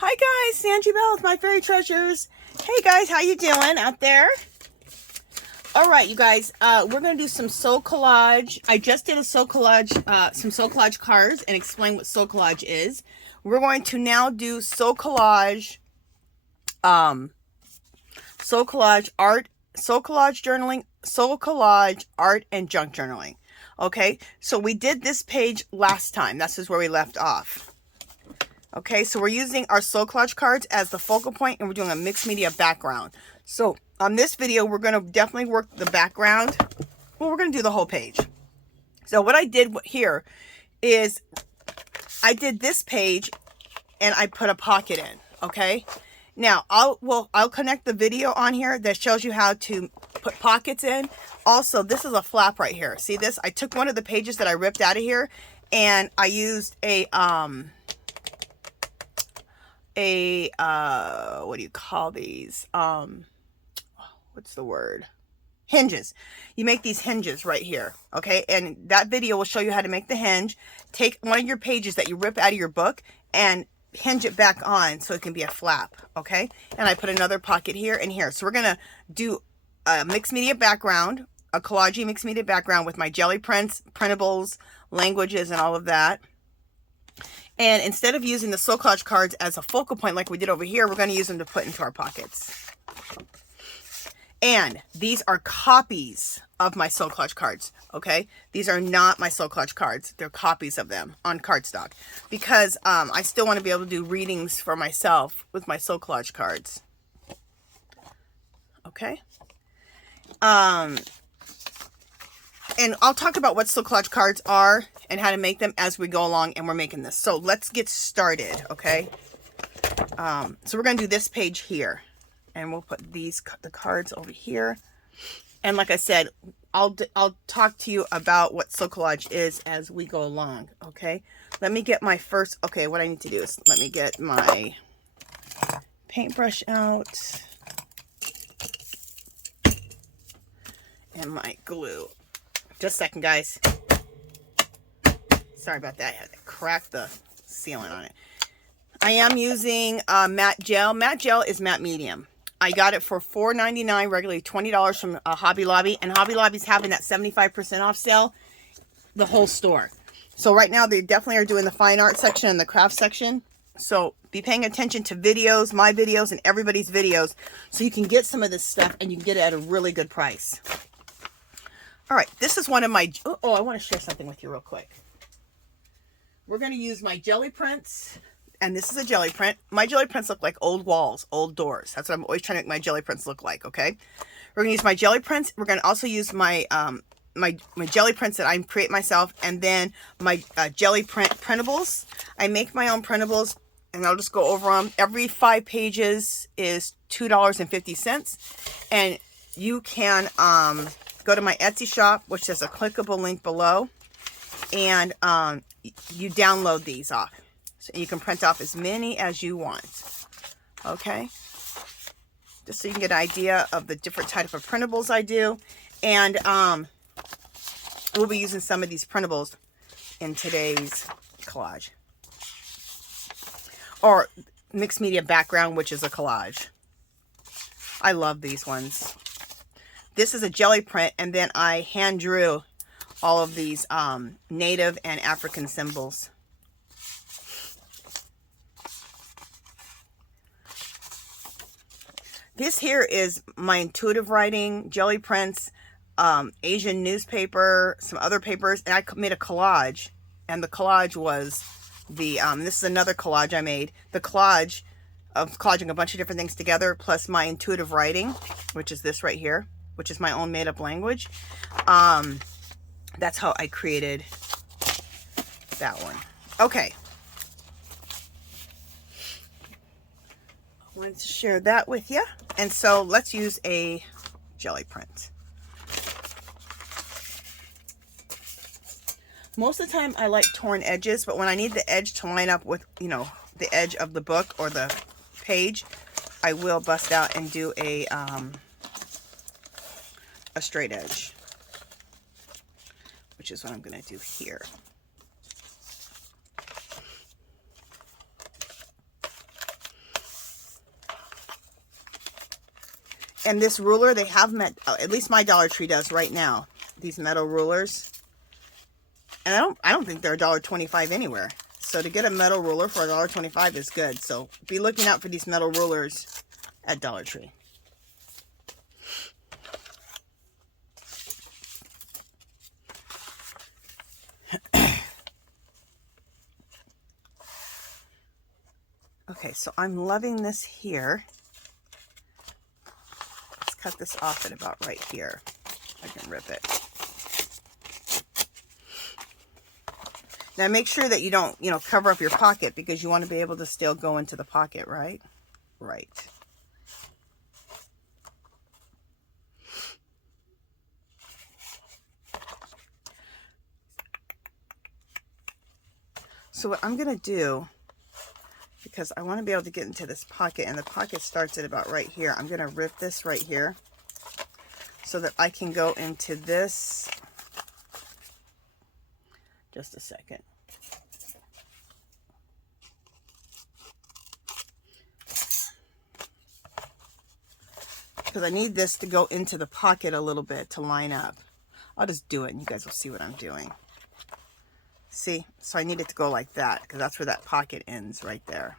Hi guys, Sanji Bell with My Fairy Treasures. Hey guys, how you doing out there? All right, you guys, we're gonna do some soul collage. I just did a soul collage, some soul collage cards and explain what soul collage is. We're going to now do soul collage art, soul collage journaling, soul collage art, and junk journaling. Okay, so we did this page last time. This is where we left off. Okay, so we're using our soul collage cards as the focal point, and we're doing a mixed media background. So on this video, we're going to definitely work the background. Well, we're going to do the whole page. So what I did here is I did this page and I put a pocket in. Okay, now I'll connect the video on here that shows you how to put pockets in. Also, this is a flap right here. See this? I took one of the pages that I ripped out of here and I used a what do you call these? What's the word? Hinges. You make these hinges right here. Okay. And that video will show you how to make the hinge. Take one of your pages that you rip out of your book and hinge it back on so it can be a flap. Okay. And I put another pocket here and here. So we're going to do a mixed media background, a collage mixed media background with my jelly prints, printables, languages, and all of that. And instead of using the soul collage cards as a focal point like we did over here, we're going to use them to put into our pockets. And these are copies of my soul collage cards, okay? These are not my soul collage cards. They're copies of them on cardstock. Because I still want to be able to do readings for myself with my soul collage cards. Okay? And I'll talk about what soul collage cards are and how to make them as we go along, and we're making this. So let's get started, okay? So we're going to do this page here, and we'll put the cards over here. And like I said, I'll talk to you about what soul collage is as we go along, okay? Let me get my first, okay, what I need to do is let me get my paintbrush out and my glue. Just a second, guys. Sorry about that. I had to crack the sealant on it. I am using matte gel. Matte gel is matte medium. I got it for $4.99, regularly $20 from Hobby Lobby. And Hobby Lobby's having that 75% off sale, the whole store. So right now they definitely are doing the fine art section and the craft section. So be paying attention to videos, my videos, and everybody's videos, so you can get some of this stuff and you can get it at a really good price. All right, this is one of my, oh, I want to share something with you real quick. We're going to use my jelly prints, and this is a jelly print. My jelly prints look like old walls, old doors. That's what I'm always trying to make my jelly prints look like, okay? We're going to use my jelly prints. We're going to also use my my jelly prints that I create myself, and then my jelly printables. I make my own printables, and I'll just go over them. Every 5 pages is $2.50, and you can go to my Etsy shop, which has a clickable link below, and you download these off. So you can print off as many as you want. Okay? Just so you can get an idea of the different type of printables I do. And we'll be using some of these printables in today's collage. Or mixed media background, which is a collage. I love these ones. This is a jelly print, and then I hand drew all of these native and African symbols. This here is my intuitive writing, jelly prints, Asian newspaper, some other papers, and I made a collage. And the collage was the, this is another collage I made. The collage of collaging a bunch of different things together, plus my intuitive writing, which is this right here, which is my own made-up language. That's how I created that one. Okay. I wanted to share that with you. And so let's use a jelly print. Most of the time I like torn edges, but when I need the edge to line up with, you know, the edge of the book or the page, I will bust out and do a straight edge, which is what I'm going to do here. And this ruler, they have them at least my Dollar Tree does right now. These metal rulers. And I don't think they're $1.25 anywhere. So to get a metal ruler for $1.25 is good. So be looking out for these metal rulers at Dollar Tree. Okay, so I'm loving this here. Let's cut this off at about right here. I can rip it. Now make sure that you don't, cover up your pocket, because you want to be able to still go into the pocket, right? Right. So what I'm going to do, because I want to be able to get into this pocket, and the pocket starts at about right here, I'm going to rip this right here so that I can go into this. Just a second. Because I need this to go into the pocket a little bit to line up. I'll just do it and you guys will see what I'm doing. See? So I need it to go like that, because that's where that pocket ends, right there.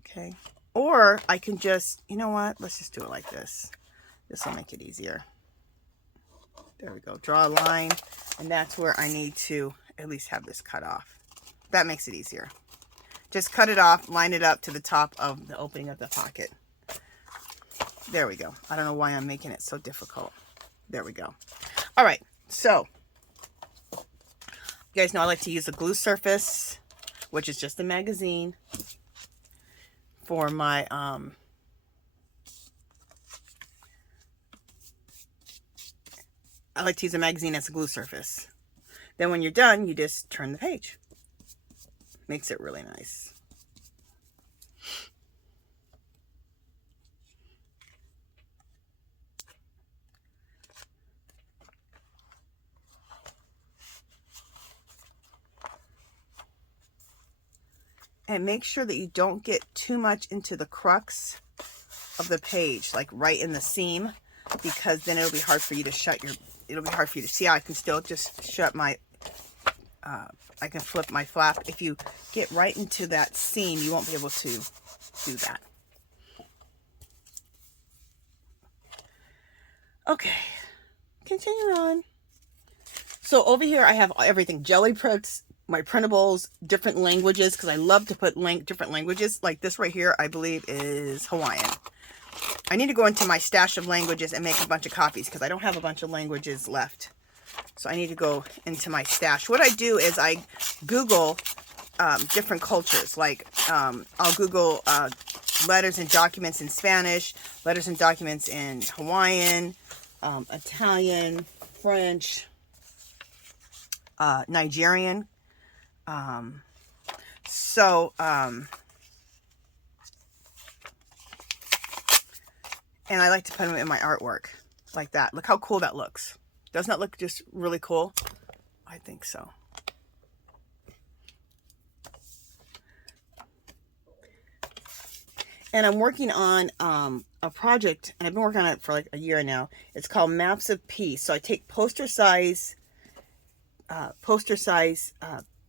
Okay. Or I can just, you know what? Let's just do it like this. This will make it easier. There we go. Draw a line, and that's where I need to at least have this cut off. That makes it easier. Just cut it off, line it up to the top of the opening of the pocket. There we go. I don't know why I'm making it so difficult. There we go. All right. So, you guys know I like to use a glue surface, which is just a magazine, for my I like to use a magazine as a glue surface. Then when you're done, you just turn the page. Makes it really nice. And make sure that you don't get too much into the crux of the page, like right in the seam, because then it'll be hard for you to shut your, it'll be hard for you to see how I can still just shut my, I can flip my flap. If you get right into that seam, you won't be able to do that. Okay, continue on. So over here I have everything, jelly prints, my printables, different languages, because I love to put different languages. Like this right here, I believe is Hawaiian. I need to go into my stash of languages and make a bunch of copies, because I don't have a bunch of languages left. So I need to go into my stash. What I do is I Google different cultures. Like I'll Google letters and documents in Spanish, letters and documents in Hawaiian, Italian, French, Nigerian. And I like to put them in my artwork like that. Look how cool that looks. Doesn't that look just really cool? I think so. And I'm working on a project, and I've been working on it for like a year now. It's called Maps of Peace. So I take poster size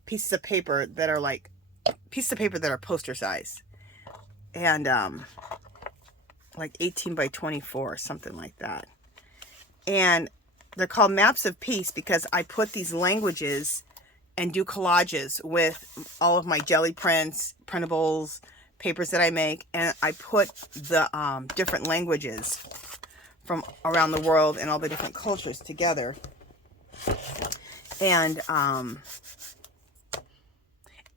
pieces of paper that are like pieces of paper that are poster size, and like 18 by 24, something like that. And they're called Maps of Peace because I put these languages and do collages with all of my jelly prints, printables, papers that I make, and I put the different languages from around the world and all the different cultures together. And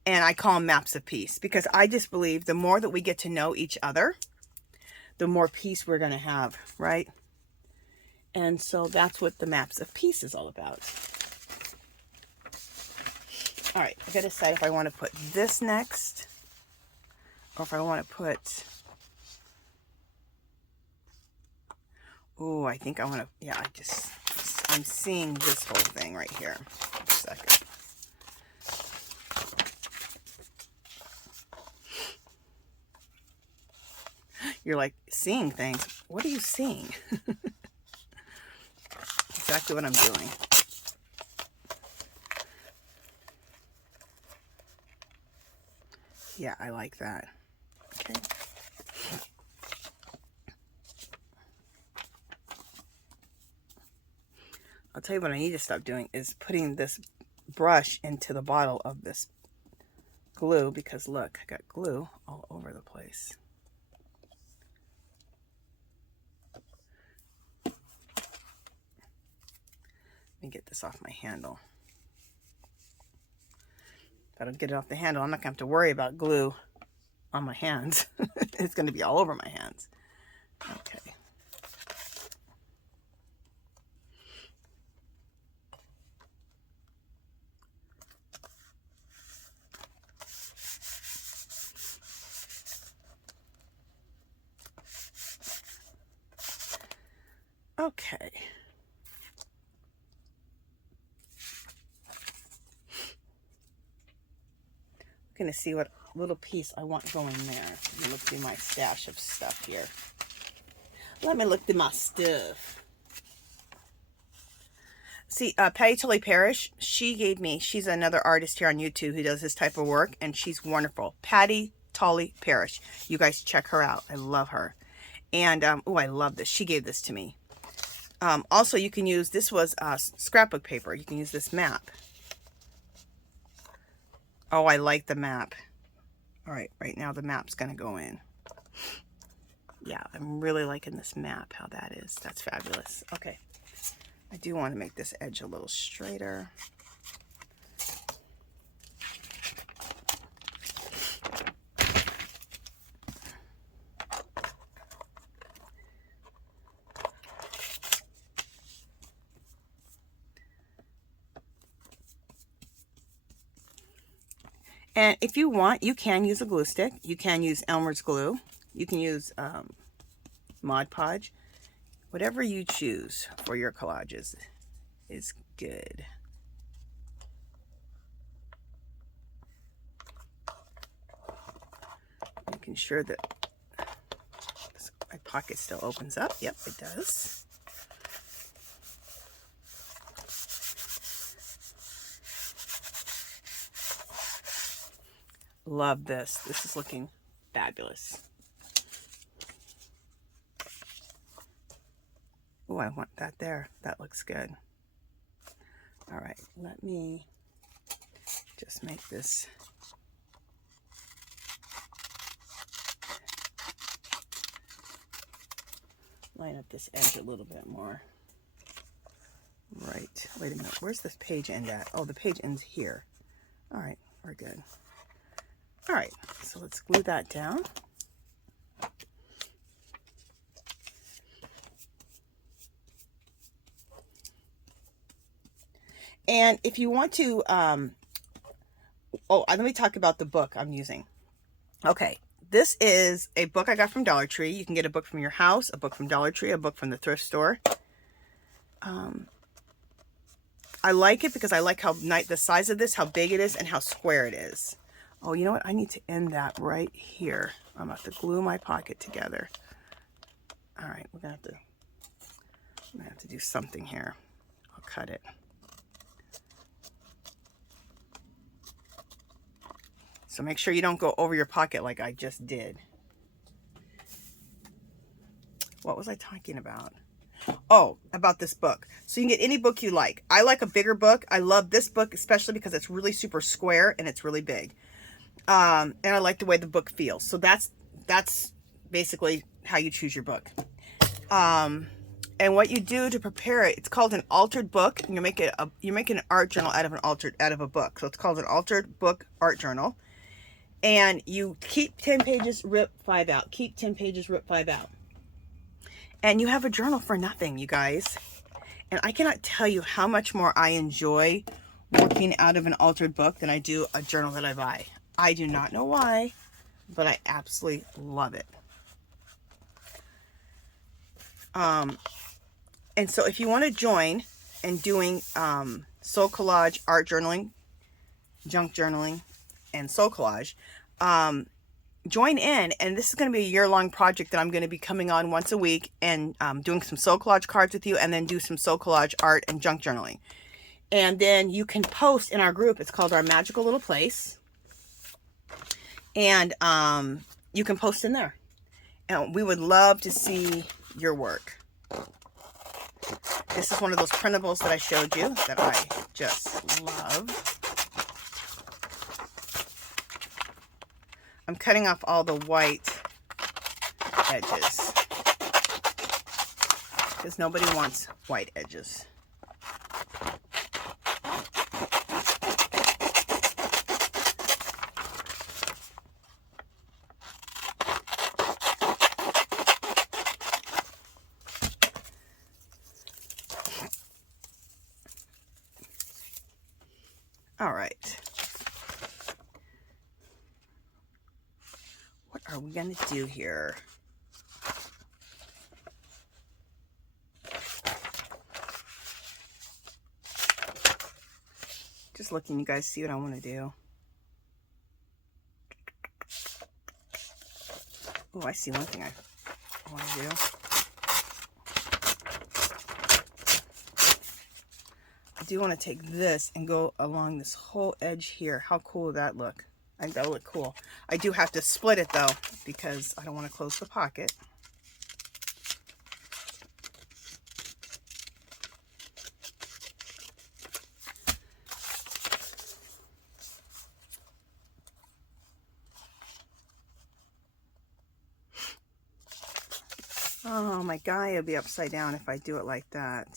I call them Maps of Peace, because I just believe the more that we get to know each other, the more peace we're going to have, right? And so that's what the Maps of Peace is all about. All right, I got to decide if I want to put this next, or if I want to put, oh, I think I want to, yeah, I'm seeing this whole thing right here. Just a second. you're like seeing things. What are you seeing? Exactly what I'm doing. Yeah, I like that. Okay. I'll tell you what I need to stop doing is putting this brush into the bottle of this glue, because look, I got glue all over the place. Let me get this off my handle. If I don't get it off the handle, I'm not gonna have to worry about glue on my hands. It's gonna be all over my hands. Okay. Okay. I'm gonna see what little piece I want going there. Let me look through my stash of stuff here. Let me look through my stuff. See, Patti Tolly Parrish, she gave me, she's another artist here on YouTube who does this type of work, and she's wonderful. Patti Tolly Parrish. You guys check her out. I love her. And, oh, I love this. She gave this to me. Also, you can use, this was scrapbook paper. You can use this map. Oh, I like the map. All right, right now the map's going to go in. Yeah, I'm really liking this map, how that is. That's fabulous. Okay. I do want to make this edge a little straighter. And if you want, you can use a glue stick. You can use Elmer's glue. You can use Mod Podge. Whatever you choose for your collages is good. Making sure that my pocket still opens up. Yep, it does. Love this. This is looking fabulous. Oh, I want that there. That looks good. All right, let me just make this. Line up this edge a little bit more. Right. Wait a minute. Where's this page end at? Oh, the page ends here. All right, we're good. All right, so let's glue that down. And if you want to, let me talk about the book I'm using. Okay, this is a book I got from Dollar Tree. You can get a book from your house, a book from Dollar Tree, a book from the thrift store. I like it because I like how the size of this, how big it is, and how square it is. Oh, you know what? I need to end that right here. I'm about to glue my pocket together. All right, I'm gonna have to do something here. I'll cut it. So make sure you don't go over your pocket like I just did. What was I talking about? Oh, about this book. So you can get any book you like. I like a bigger book. I love this book, especially because it's really super square and it's really big. And I like the way the book feels. So that's basically how you choose your book. And what you do to prepare it, it's called an altered book. And you're making an art journal out of a book. So it's called an altered book art journal. And you keep 10 pages, rip 5 out. Keep 10 pages, rip 5 out. And you have a journal for nothing, you guys. And I cannot tell you how much more I enjoy working out of an altered book than I do a journal that I buy. I do not know why, but I absolutely love it. And so if you want to join in doing soul collage, art journaling, junk journaling, and soul collage, join in, and this is going to be a year-long project that I'm going to be coming on once a week and doing some soul collage cards with you, and then do some soul collage art and junk journaling. And then you can post in our group. It's called Our Magical Little Place. And you can post in there. And we would love to see your work. This is one of those printables that I showed you that I just love. I'm cutting off all the white edges because nobody wants white edges. All right. What are we going to do here? Just looking, you guys see what I want to do. Oh, I see one thing I want to do. I do want to take this and go along this whole edge here. How cool would that look? I think that'll look cool. I do have to split it though, because I don't want to close the pocket. Oh, my guy will be upside down if I do it like that.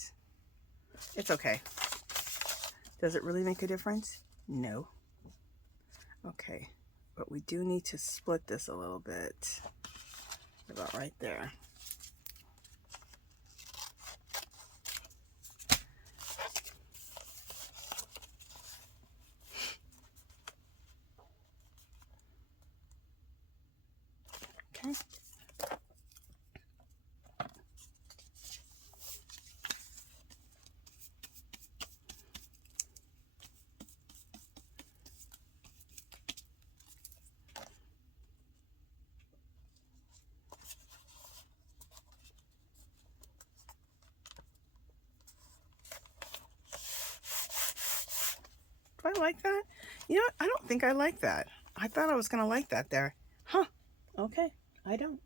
It's okay. Does it really make a difference? No. Okay, but we do need to split this a little bit. About right there. Okay. Do I like that? You know what? I don't think I like that. I thought I was going to like that there. Huh. Okay. I don't.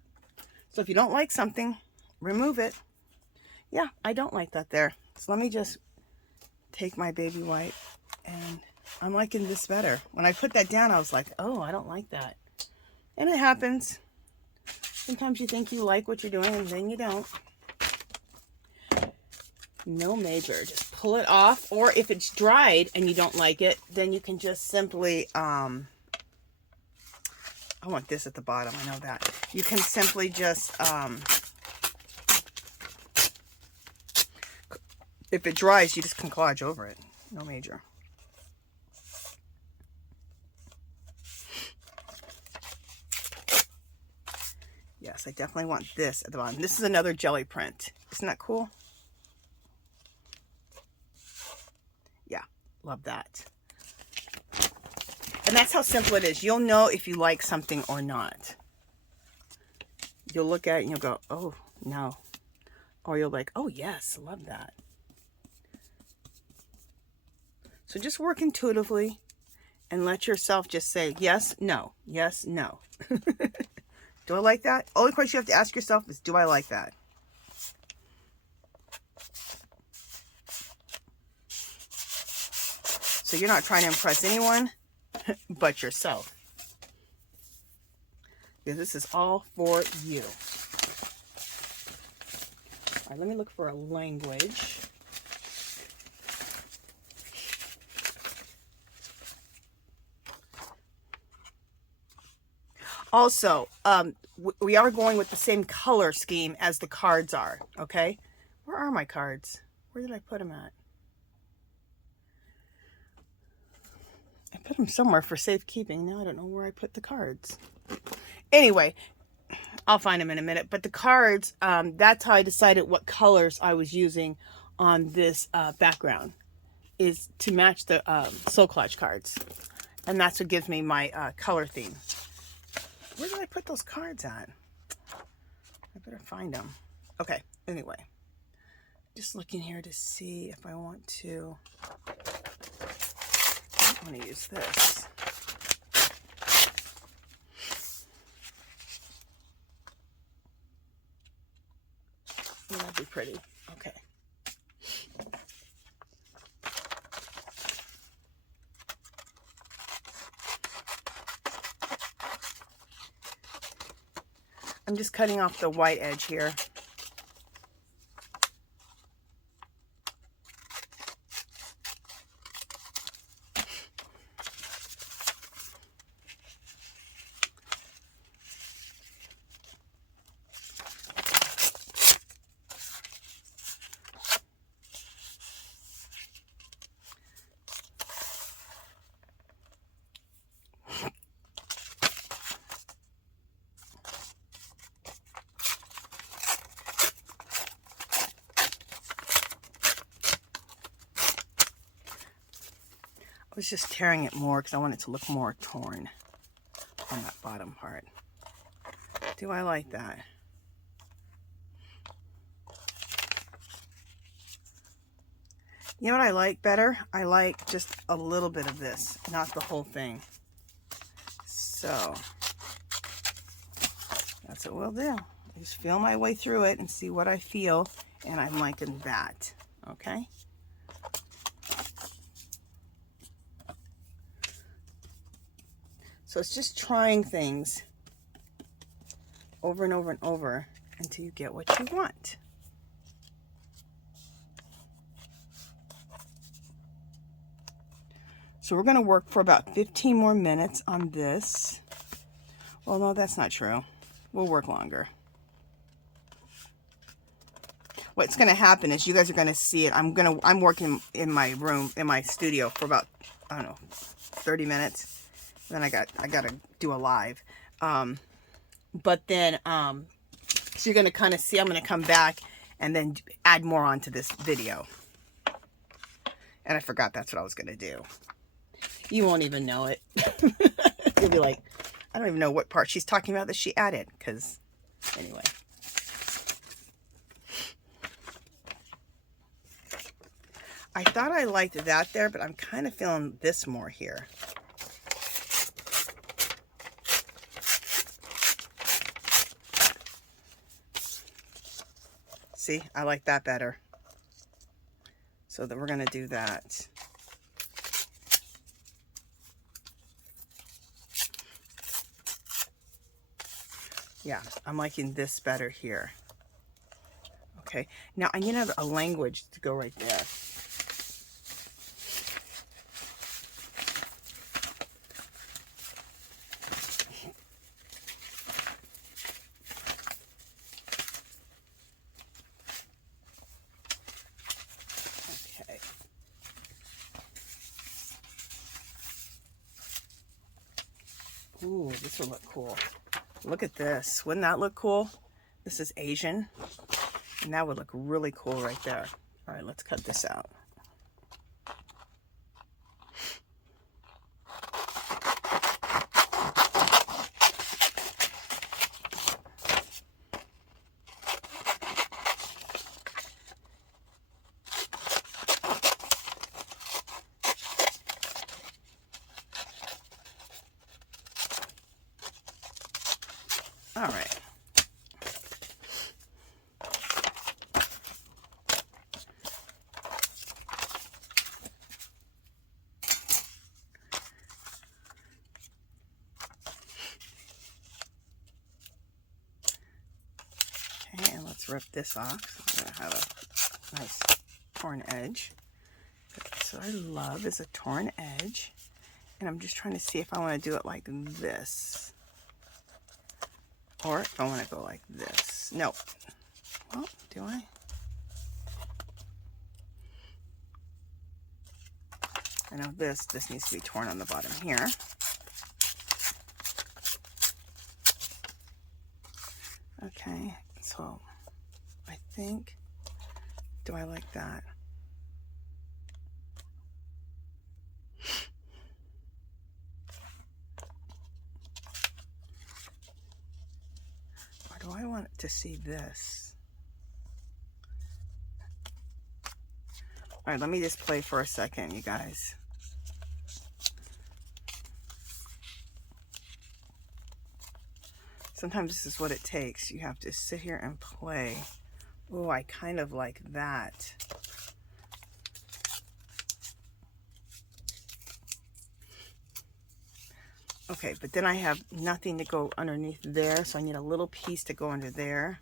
So if you don't like something, remove it. Yeah, I don't like that there. So let me just take my baby white, and I'm liking this better. When I put that down, I was like, oh, I don't like that. And it happens. Sometimes you think you like what you're doing, and then you don't. No major. Just pull it off. Or if it's dried and you don't like it, then you can just simply, I want this at the bottom. I know that. You can simply just, if it dries, you just can collage over it. No major. Yes, I definitely want this at the bottom. This is another jelly print. Isn't that cool? Yeah, love that. And that's how simple it is. You'll know if you like something or not. You'll look at it and you'll go, oh, no. Or you'll be like, oh, yes, love that. So just work intuitively and let yourself just say, yes, no, yes, no. Do I like that? Only question you have to ask yourself is, do I like that? So you're not trying to impress anyone but yourself. Because this is all for you. All right, let me look for a language. Also, we are going with the same color scheme as the cards are, okay? Where are my cards? Where did I put them at? I put them somewhere for safekeeping. Now I don't know where I put the cards. Anyway, I'll find them in a minute. But the cards, that's how I decided what colors I was using on this background, is to match the soul collage cards. And that's what gives me my color theme. Where did I put those cards at? I better find them. Okay, anyway. Just looking here to see if I want to. I want to use this. Yeah, that'd be pretty. Okay. I'm just cutting off the white edge here. I was just tearing it more because I want it to look more torn on that bottom part. Do I like that? You know what I like better? I like just a little bit of this, not the whole thing. So that's what we'll do. Just feel my way through it and see what I feel, and I'm liking that. Okay. So it's just trying things over and over and over until you get what you want. So we're going to work for about 15 more minutes on this. Well, no, that's not true. We'll work longer. What's going to happen is you guys are going to see it. I'm working in my room, in my studio for about, I don't know, 30 minutes. Then I got to do a live. But then, so you're going to kind of see, I'm going to come back and then add more onto this video. And I forgot that's what I was going to do. You won't even know it. You'll be like, I don't even know what part she's talking about that she added. Because, anyway. I thought I liked that there, but I'm kind of feeling this more here. See, I like that better. So that we're going to do that. Yeah, I'm liking this better here. Okay, now I need a language to go right there. Ooh, this will look cool. Look at this. Wouldn't that look cool? This is Asian. And that would look really cool right there. All right, let's cut this out. All right. Okay, and let's rip this off. I'm going to have a nice torn edge. That's what I love is a torn edge. And I'm just trying to see if I want to do it like this. Or if I want to go like this. No. Well, do I? I know this needs to be torn on the bottom here. Okay, so I think, do I like that? want to see this. All right, let me just play for a second, you guys. Sometimes this is what it takes. You have to sit here and play. Oh, I kind of like that. Okay, but then I have nothing to go underneath there, so I need a little piece to go under there.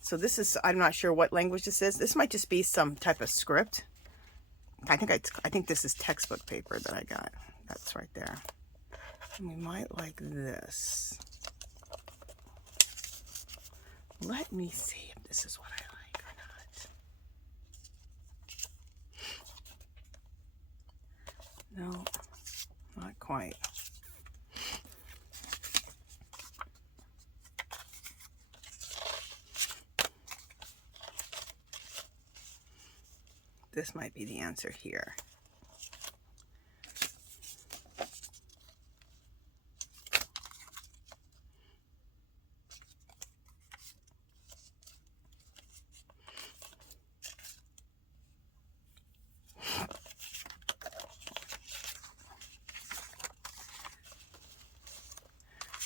So this is, I'm not sure what language this is. This might just be some type of script. I think this is textbook paper that I got. That's right there. And we might like this. Let me see if this is what I like or not. No, not quite. This might be the answer here.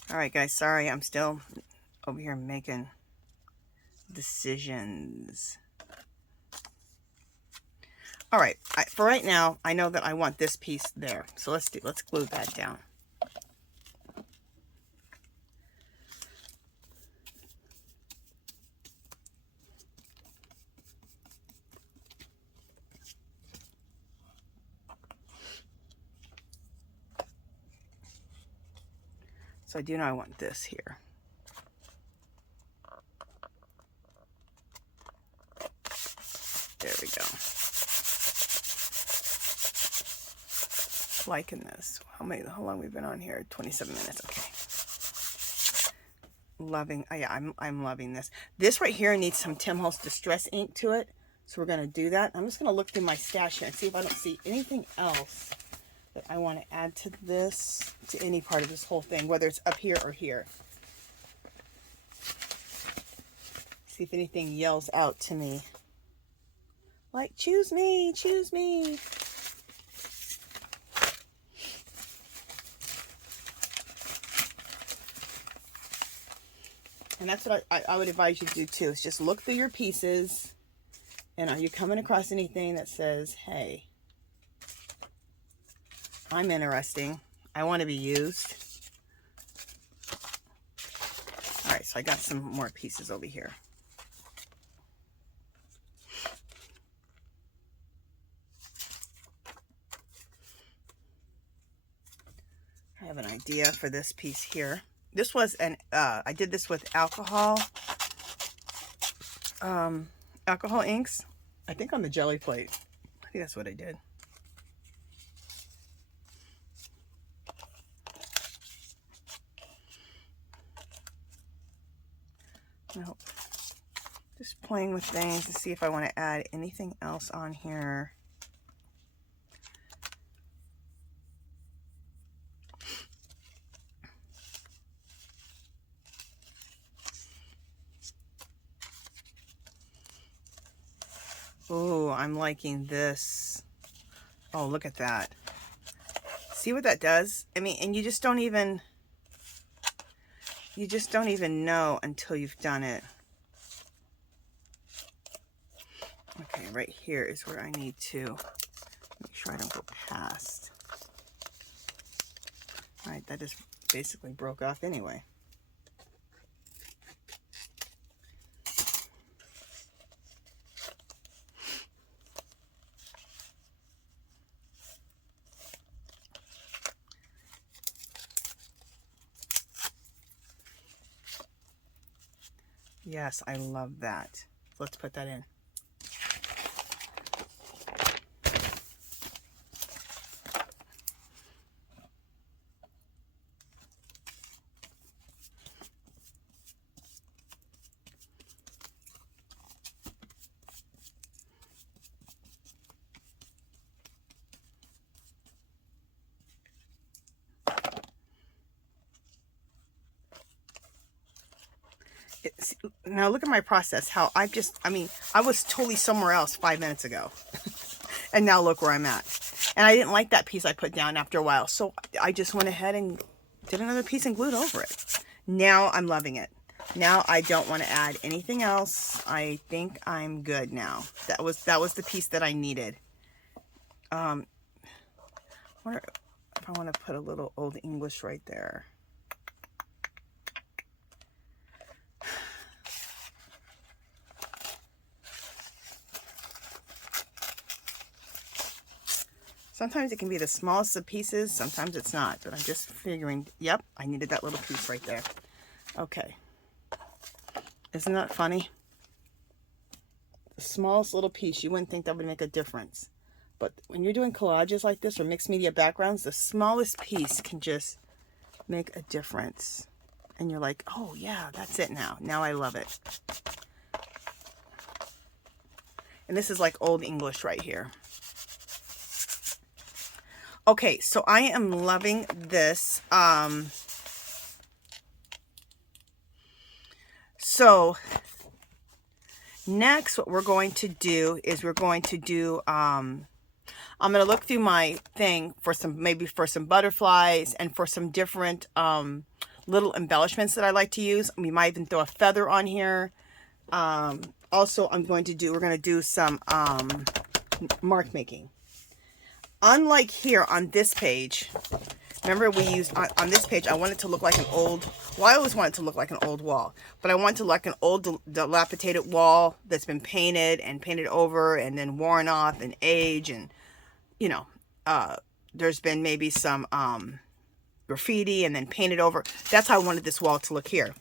All right, guys, sorry, I'm still over here making decisions. All right, for right now, I know that I want this piece there. So let's glue that down. So I do know I want this here. There we go. Liking this. How long we've been on here? 27 minutes. Okay. Loving. Oh yeah, I'm loving this. This right here needs some Tim Holtz Distress ink to it. So we're gonna do that. I'm just gonna look through my stash here and see if I don't see anything else that I want to add to this, to any part of this whole thing, whether it's up here or here. See if anything yells out to me. Like, choose me, choose me. And that's what I would advise you to do too, is just look through your pieces, and are you coming across anything that says, hey, I'm interesting, I want to be used. All right, so I got some more pieces over here. I have an idea for this piece here. This was an, I did this with alcohol inks, I think on the jelly plate. I think that's what I did. Nope. Just playing with things to see if I want to add anything else on here. Oh, I'm liking this. Oh, look at that. See what that does? I mean, and you just don't even know until you've done it. Okay, right here is where I need to make sure I don't go past. All right, that just basically broke off anyway. Yes, I love that. Let's put that in. now look at my process, how I've just, I mean, I was totally somewhere else 5 minutes ago. And now look where I'm at. And I didn't like that piece I put down after a while. So I just went ahead and did another piece and glued over it. Now I'm loving it. Now I don't want to add anything else. I think I'm good now. That was the piece that I needed. I wonder if I want to put a little Old English right there. Sometimes it can be the smallest of pieces, sometimes it's not, but I'm just figuring, yep, I needed that little piece right there. Okay. Isn't that funny? The smallest little piece, you wouldn't think that would make a difference. But when you're doing collages like this or mixed media backgrounds, the smallest piece can just make a difference. And you're like, oh yeah, that's it now. Now I love it. And this is like Old English right here. Okay, so I am loving this. So next what we're going to do is we're going to do, I'm going to look through my thing for some, maybe for some butterflies and for some different little embellishments that I like to use. We might even throw a feather on here. Also, we're going to do some mark making. Unlike here on this page, remember we used on this page, I want it to look like an old, well, I always want it to look like an old wall, but I want it to look like an old dilapidated wall that's been painted and painted over and then worn off and age, and you know, there's been maybe some graffiti and then painted over. That's how I wanted this wall to look here.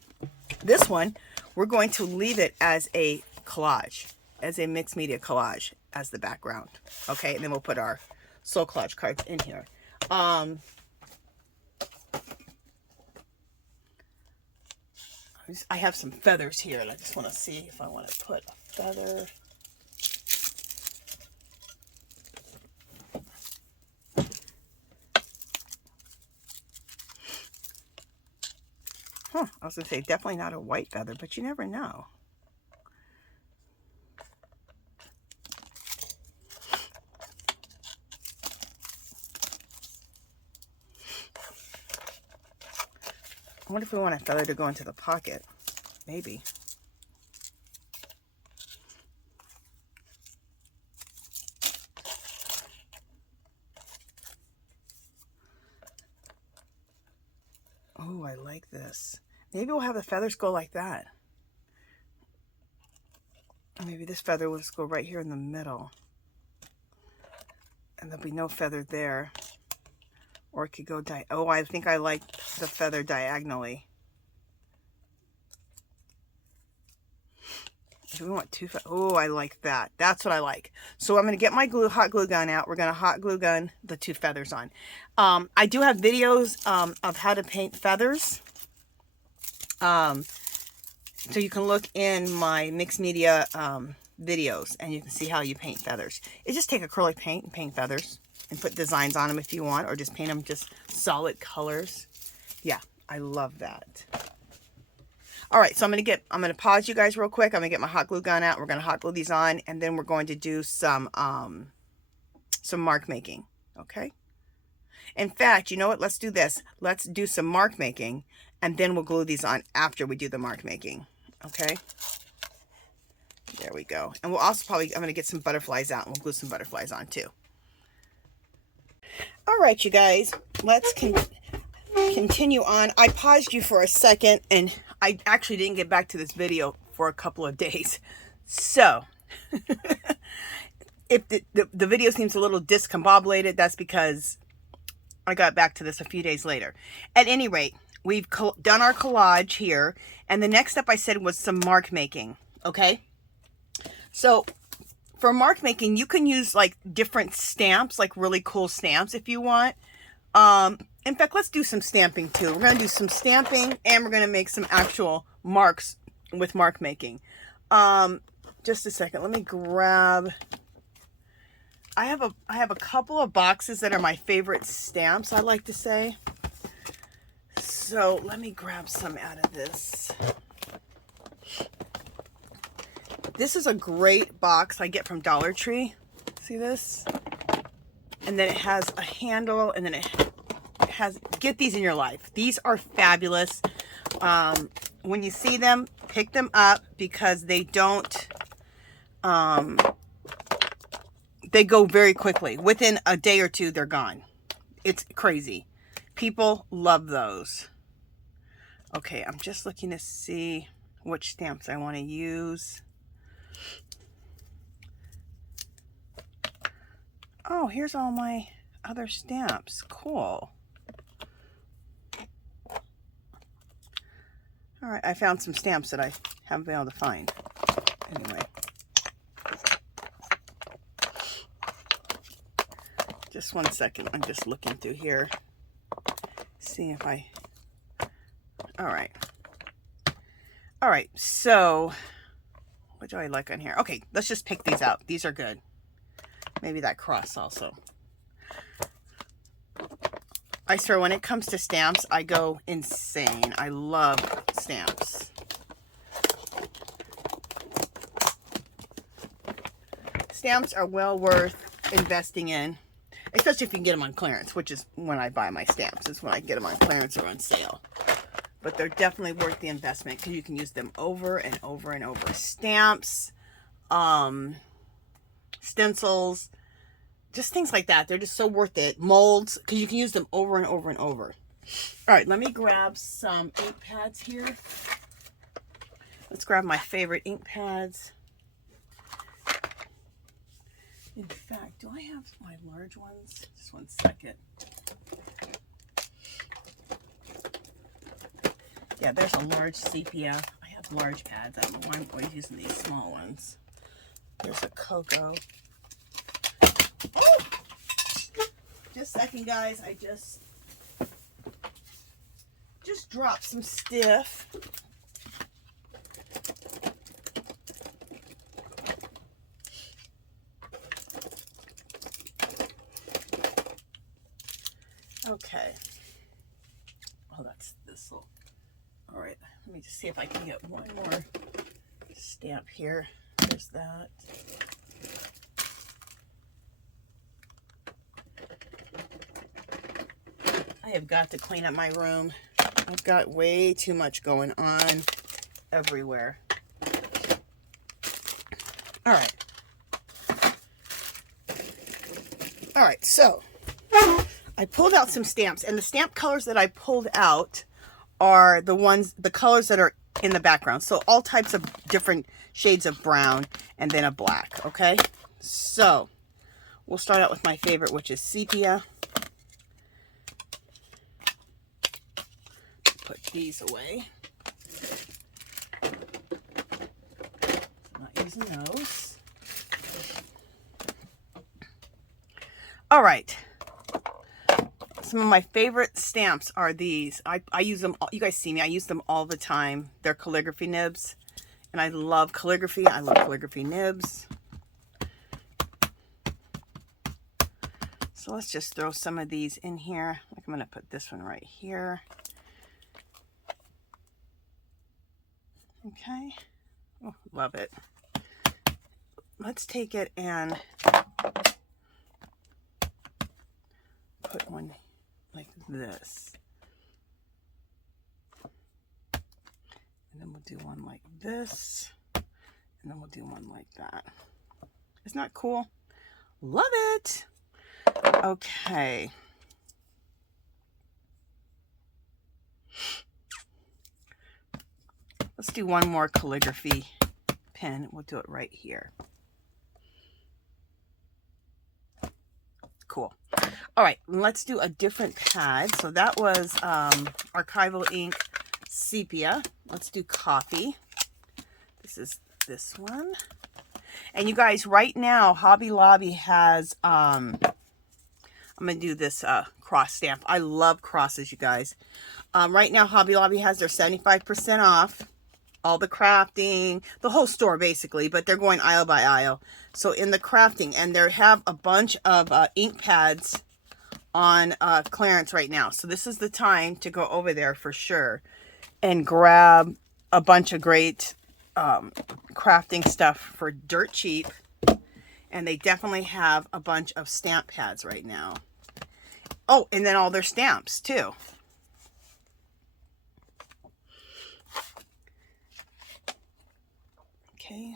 This one, we're going to leave it as a collage, as a mixed media collage as the background. Okay, and then we'll put our Soul Collage cards in here. I have some feathers here, and I just want to see if I want to put a feather. Huh, I was going to say definitely not a white feather, but you never know. I wonder if we want a feather to go into the pocket. Maybe. Oh, I like this. Maybe we'll have the feathers go like that. Or maybe this feather will just go right here in the middle. And there'll be no feather there. Or it could go oh, I think I like the feather diagonally. Do we want two feathers? Oh, I like that. That's what I like. So I'm going to get my hot glue gun out. We're going to hot glue gun the two feathers on. I do have videos of how to paint feathers. So you can look in my mixed media videos and you can see how you paint feathers. You just take acrylic paint and paint feathers. And put designs on them if you want, or just paint them just solid colors. Yeah, I love that. All right, so I'm gonna pause you guys real quick. I'm gonna get my hot glue gun out. We're gonna hot glue these on, and then we're going to do some mark making. Okay. In fact, you know what? Let's do this. Let's do some mark making, and then we'll glue these on after we do the mark making. Okay. There we go. And we'll also I'm gonna get some butterflies out, and we'll glue some butterflies on too. All right, you guys, let's continue on. I paused you for a second, and I actually didn't get back to this video for a couple of days. So, if the video seems a little discombobulated, that's because I got back to this a few days later. At any rate, we've done our collage here, and the next step I said was some mark making, okay? So, for mark making, you can use like different stamps, like really cool stamps if you want. In fact, let's do some stamping too. We're going to do some stamping, and we're going to make some actual marks with mark making. Just a second. Let me grab. I have a couple of boxes that are my favorite stamps, I like to say. So let me grab some out of this. This is a great box I get from Dollar Tree. See this? And then it has a handle, and then it has, get these in your life. These are fabulous. When you see them, pick them up because they don't, they go very quickly. Within a day or two, they're gone. It's crazy. People love those. Okay, I'm just looking to see which stamps I want to use. Oh, here's all my other stamps. Cool. All right, I found some stamps that I haven't been able to find. Anyway. Just one second. I'm just looking through here. See if I... All right. All right, so what do I like on here? Okay, let's just pick these out. These are good. Maybe that cross also. I swear, when it comes to stamps, I go insane. I love stamps. Stamps are well worth investing in, especially if you can get them on clearance, which is when I buy my stamps. Is when I get them on clearance or on sale. But they're definitely worth the investment because you can use them over and over and over. Stamps, stencils, just things like that. They're just so worth it. Molds, because you can use them over and over and over. All right, let me grab some ink pads here. Let's grab my favorite ink pads. In fact, do I have my large ones? Just one second. Yeah, there's a large sepia. I have large pads. I don't know why I'm always using these small ones. There's a cocoa. Oh! Just a second, guys. I just dropped some stiff. Okay. Oh, that's this little. All right. Let me just see if I can get one more stamp here. There's that. I have got to clean up my room. I've got way too much going on everywhere. All right. All right, so I pulled out some stamps, and the stamp colors that I pulled out are the colors that are in the background. So all types of different shades of brown and then a black, okay? So we'll start out with my favorite, which is sepia. Put these away. I'm not using those. All right. Some of my favorite stamps are these. I use them, you guys see me, I use them all the time. They're calligraphy nibs. And I love calligraphy. I love calligraphy nibs. So let's just throw some of these in here. Like I'm going to put this one right here. Okay. Oh, love it. Let's take it and put one like this. And then we'll do one like this. And then we'll do one like that. Isn't that cool? Love it. Okay. Let's do one more calligraphy pen. We'll do it right here. Cool. All right, let's do a different pad. So that was Archival Ink Sepia. Let's do coffee. This is this one. And you guys, right now, Hobby Lobby has, I'm going to do this cross stamp. I love crosses, you guys. Right now, Hobby Lobby has their 75% off. All the crafting, the whole store basically, but they're going aisle by aisle. So in the crafting, and they have a bunch of ink pads on clearance right now. So this is the time to go over there for sure and grab a bunch of great crafting stuff for dirt cheap. And they definitely have a bunch of stamp pads right now. Oh, and then all their stamps too. Okay.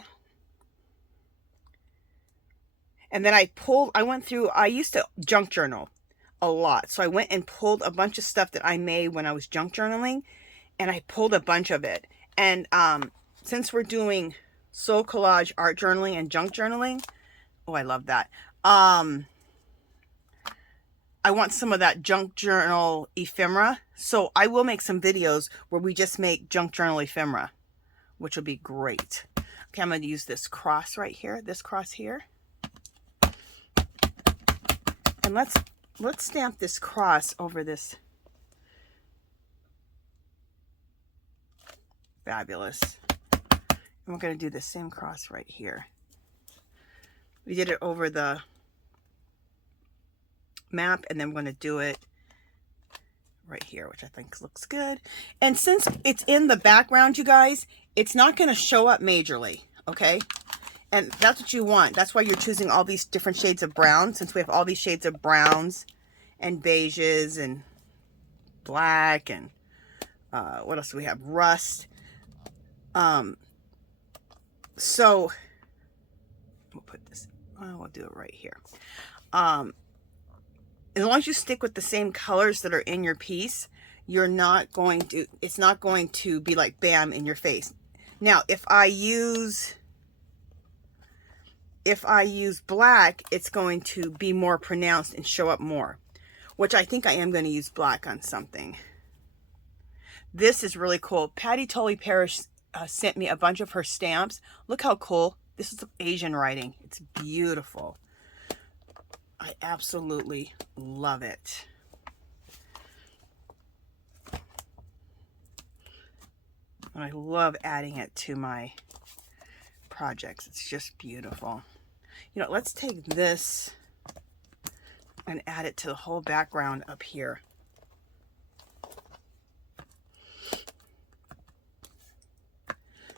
And then I went through, I used to junk journal a lot. So I went and pulled a bunch of stuff that I made when I was junk journaling. And I pulled a bunch of it. And since we're doing soul collage, art journaling, and junk journaling, oh, I love that. I want some of that junk journal ephemera. So I will make some videos where we just make junk journal ephemera, which will be great. Okay, I'm going to use this cross right here, this cross here. And let's stamp this cross over this. Fabulous. And we're going to do the same cross right here. We did it over the map, and then we're going to do it right here, which I think looks good. And since it's in the background, you guys, it's not going to show up majorly, okay? And that's what you want. That's why you're choosing all these different shades of brown, since we have all these shades of browns and beiges and black and what else do we have? Rust. So we'll put this, we'll do it right here. As long as you stick with the same colors that are in your piece, you're not going to, it's not going to be like bam in your face. Now, if I use black, it's going to be more pronounced and show up more, which I think I am going to use black on something. This is really cool. Patti Tolley Parrish sent me a bunch of her stamps. Look how cool. This is Asian writing. It's beautiful. I absolutely love it. And I love adding it to my projects. It's just beautiful. You know, let's take this and add it to the whole background up here.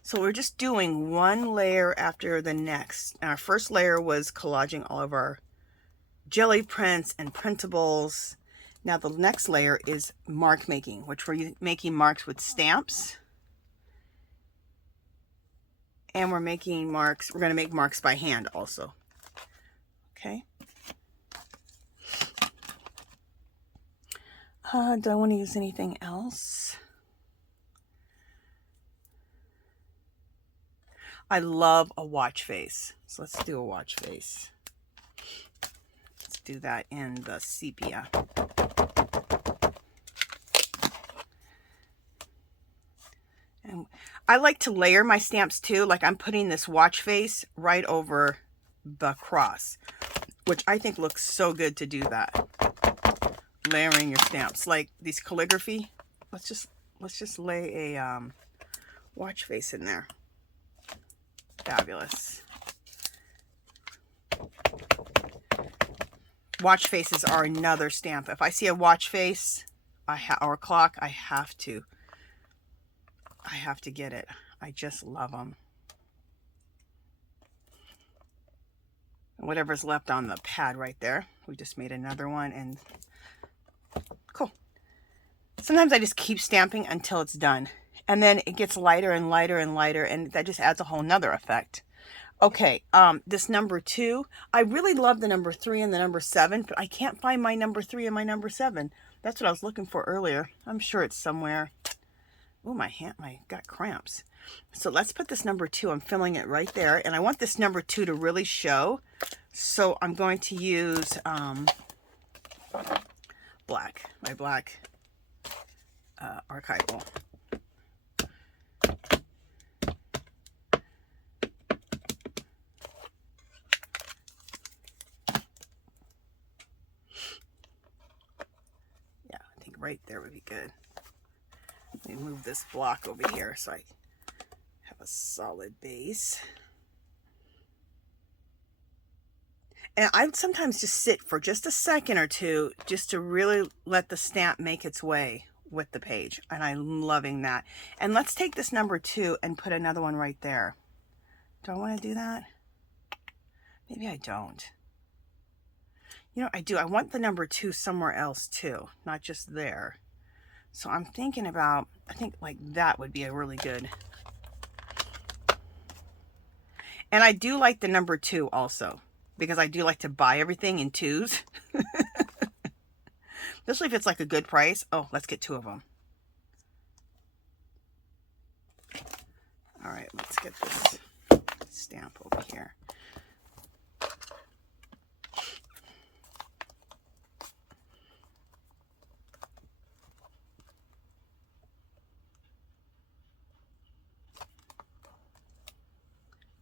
So we're just doing one layer after the next. Our first layer was collaging all of our jelly prints and printables. Now the next layer is mark making, which we're making marks with stamps. And we're making marks, we're going to make marks by hand also. Okay. Do I want to use anything else? I love a watch face. So let's do a watch face. Let's do that in the sepia. And I like to layer my stamps too. Like I'm putting this watch face right over the cross, which I think looks so good to do that. Layering your stamps like these calligraphy. Let's just lay a watch face in there. Fabulous. Watch faces are another stamp. If I see a watch face or a clock, I have to get it. I just love them. And whatever's left on the pad right there, we just made another one, and cool. Sometimes I just keep stamping until it's done, and then it gets lighter and lighter and lighter, and that just adds a whole nother effect. Okay, this number 2, I really love the number 3 and the number 7, but I can't find my number 3 and my number 7. That's what I was looking for earlier. I'm sure it's somewhere. Oh, my hand, got cramps. So let's put this number 2. I'm filling it right there, and I want this number 2 to really show. So I'm going to use black, my black archival. Yeah, I think right there would be good. Let me move this block over here so I have a solid base. And I sometimes just sit for just a second or two just to really let the stamp make its way. with the page, and I'm loving that. And let's take this number 2 and put another one right there. Do I want to do that? Maybe I don't. You know, I do. I want the number 2 somewhere else too, not just there. So I'm thinking about, I think like that would be a really good. And I do like the number 2 also, because I do like to buy everything in 2s. Especially if it's like a good price. Oh, let's get 2 of them. All right, let's get this stamp over here.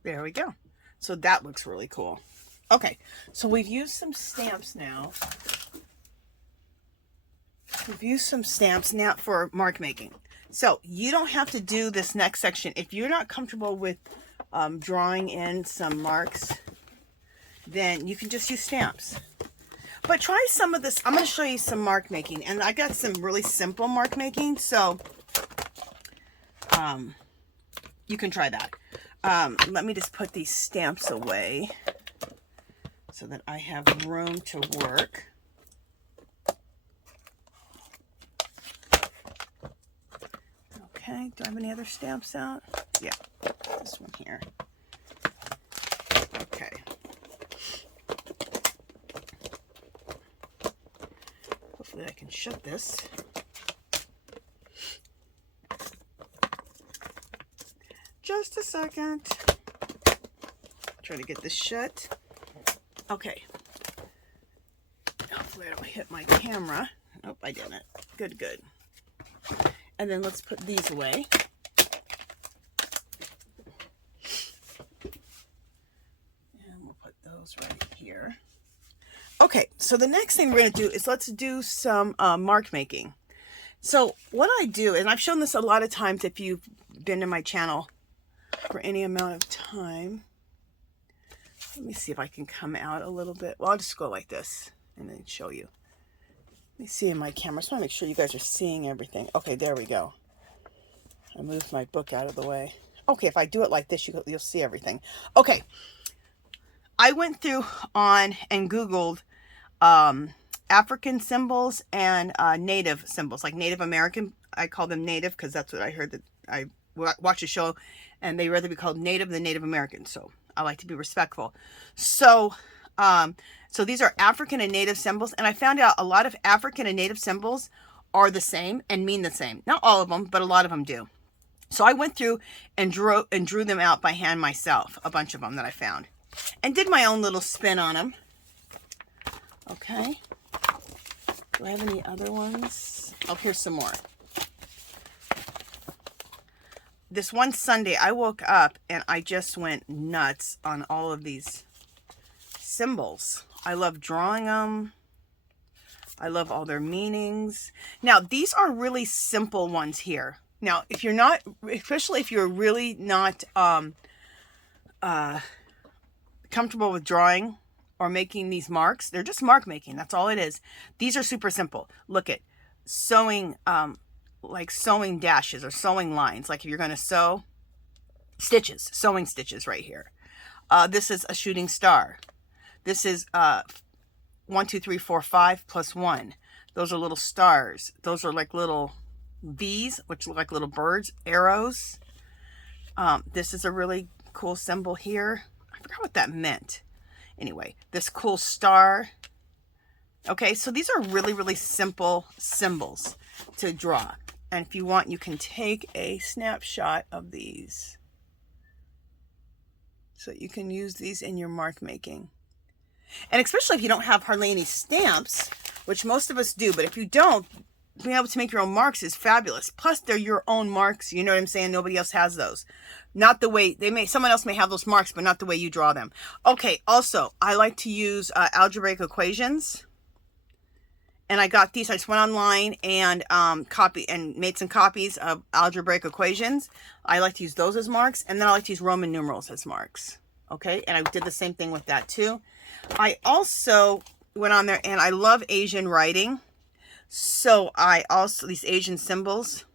There we go. So that looks really cool. Okay, so we've used some stamps now. We've used some stamps now for mark making. So you don't have to do this next section. If you're not comfortable with drawing in some marks, then you can just use stamps. But try some of this. I'm going to show you some mark making. And I got some really simple mark making. So you can try that. Let me just put these stamps away so that I have room to work. Okay, do I have any other stamps out? Yeah, this one here. Okay. Hopefully I can shut this. Just a second. Try to get this shut. Okay. Hopefully I don't hit my camera. Nope, I didn't. Good, good. And then let's put these away. And we'll put those right here. Okay, so the next thing we're going to do is let's do some mark making. So what I do, and I've shown this a lot of times if you've been to my channel for any amount of time. Let me see if I can come out a little bit. Well, I'll just go like this and then show you. Let me see in my camera. I just want to make sure you guys are seeing everything. Okay, there we go. I moved my book out of the way. Okay, if I do it like this, you'll see everything. Okay. I went through on and Googled African symbols and Native symbols, like Native American. I call them Native because that's what I heard. That I watched a show and they rather be called Native than Native American. So I like to be respectful. So, so these are African and Native symbols. And I found out a lot of African and Native symbols are the same and mean the same. Not all of them, but a lot of them do. So I went through and drew them out by hand myself, a bunch of them that I found. And did my own little spin on them. Okay. Do I have any other ones? Oh, here's some more. This one Sunday, I woke up and I just went nuts on all of these symbols. I love drawing them. I love all their meanings. Now, these are really simple ones here. Now, if you're not, especially if you're really not comfortable with drawing or making these marks, they're just mark making. That's all it is. These are super simple. Look at sewing, like sewing dashes or sewing lines. Like if you're going to sew stitches, sewing stitches right here. This is a shooting star. This is 1, 2, 3, 4, 5 plus 1. Those are little stars. Those are like little V's, which look like little birds, arrows. This is a really cool symbol here. I forgot what that meant. Anyway, this cool star. Okay, so these are really, really simple symbols to draw. And if you want, you can take a snapshot of these. So you can use these in your mark making. And especially if you don't have hardly any stamps, which most of us do, but if you don't, being able to make your own marks is fabulous. Plus, they're your own marks. You know what I'm saying? Nobody else has those. Not the way someone else may have those marks, but not the way you draw them. Okay, also, I like to use algebraic equations. And I got these. I just went online and made some copies of algebraic equations. I like to use those as marks. And then I like to use Roman numerals as marks. Okay, and I did the same thing with that too. I also went on there and I love Asian writing. So I also, these Asian symbols.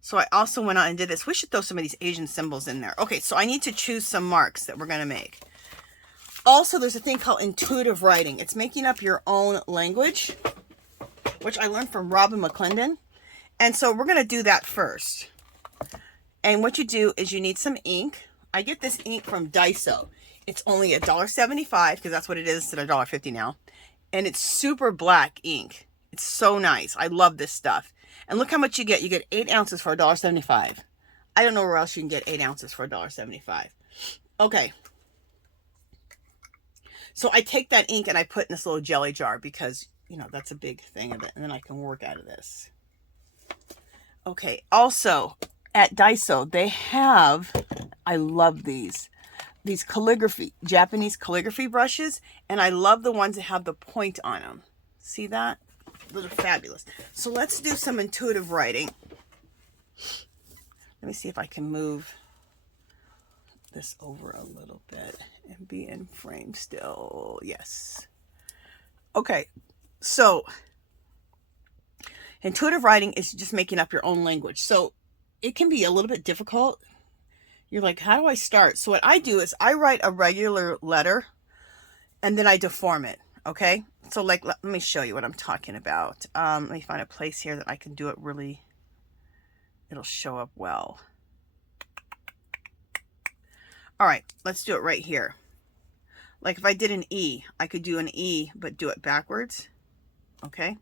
So I also went on and did this. We should throw some of these Asian symbols in there. Okay, so I need to choose some marks that we're going to make. Also, there's a thing called intuitive writing. It's making up your own language, which I learned from ROBYN McClendon. And so we're going to do that first. And what you do is you need some ink. I get this ink from Daiso. It's only $1.75 because that's what it is instead of $1.50 now. And it's super black ink. It's so nice. I love this stuff. And look how much you get. You get 8 ounces for $1.75. I don't know where else you can get 8 ounces for $1.75. Okay. So I take that ink and I put in this little jelly jar because, you know, that's a big thing of it. And then I can work out of this. Okay. Also, at Daiso, they have, I love these calligraphy, Japanese calligraphy brushes. And I love the ones that have the point on them. See that? Those are fabulous. So let's do some intuitive writing. Let me see if I can move this over a little bit and be in frame still. Yes. Okay. So intuitive writing is just making up your own language. So it can be a little bit difficult. You're like, how do I start? So what I do is I write a regular letter and then I deform it. Okay. So like, let me show you what I'm talking about. Let me find a place here that I can do it really, it'll show up well. All right, let's do it right here. Like if I did an E, I could do an E, but do it backwards. Okay.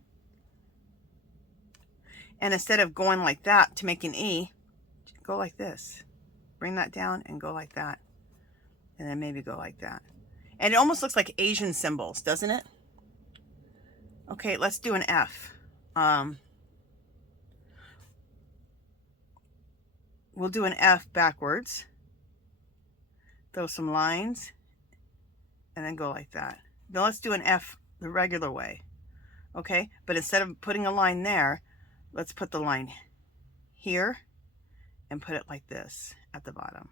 And instead of going like that to make an E, go like this. Bring that down and go like that. And then maybe go like that. And it almost looks like Asian symbols, doesn't it? Okay, let's do an F. We'll do an F backwards. Throw some lines. And then go like that. Now let's do an F the regular way. Okay, but instead of putting a line there, let's put the line here and put it like this at the bottom.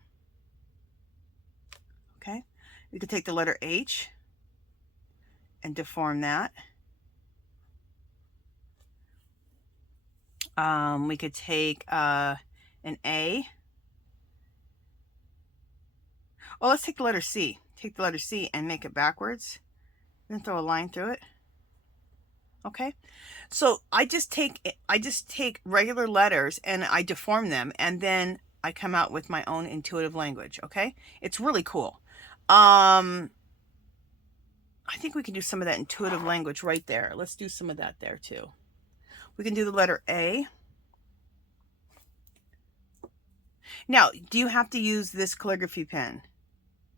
Okay, we could take the letter H and deform that. We could take an A. Oh, let's take the letter C. Take the letter C and make it backwards. Then throw a line through it. Okay. So I just take regular letters and I deform them and then I come out with my own intuitive language. Okay. It's really cool. I think we can do some of that intuitive language right there. Let's do some of that there too. We can do the letter A. Now, do you have to use this calligraphy pen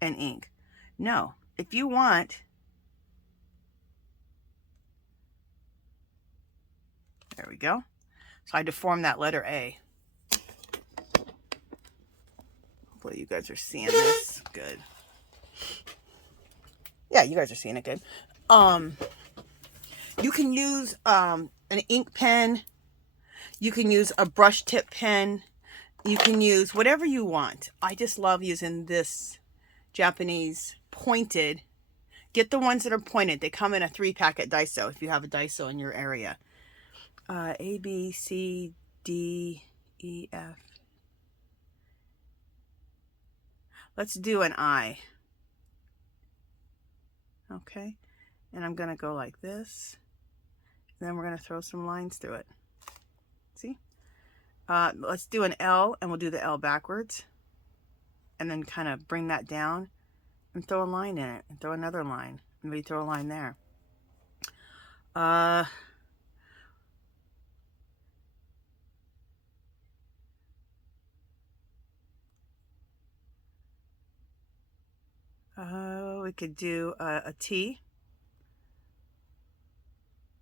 and ink? No. If you want, there we go. So I deformed that letter A. Hopefully you guys are seeing this good. Yeah, you guys are seeing it good. You can use an ink pen. You can use a brush tip pen. You can use whatever you want. I just love using this Japanese pointed. Get the ones that are pointed. They come in a 3-pack at Daiso if you have a Daiso in your area. A, B, C, D, E, F. Let's do an I. Okay. And I'm going to go like this. And then we're going to throw some lines through it. See? Let's do an L, and we'll do the L backwards. And then kind of bring that down and throw a line in it. And throw another line. And maybe throw a line there. We could do a T.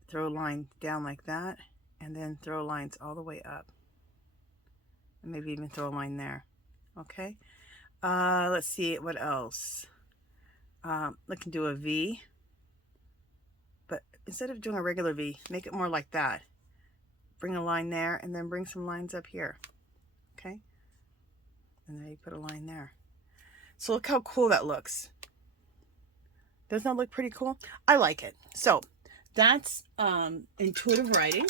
Throw a line down like that. And then throw lines all the way up. And maybe even throw a line there. Okay. Let's see what else. I can do a V. But instead of doing a regular V, make it more like that. Bring a line there and then bring some lines up here. Okay. And then you put a line there. So look how cool that looks. Doesn't that look pretty cool? I like it. So that's intuitive writing,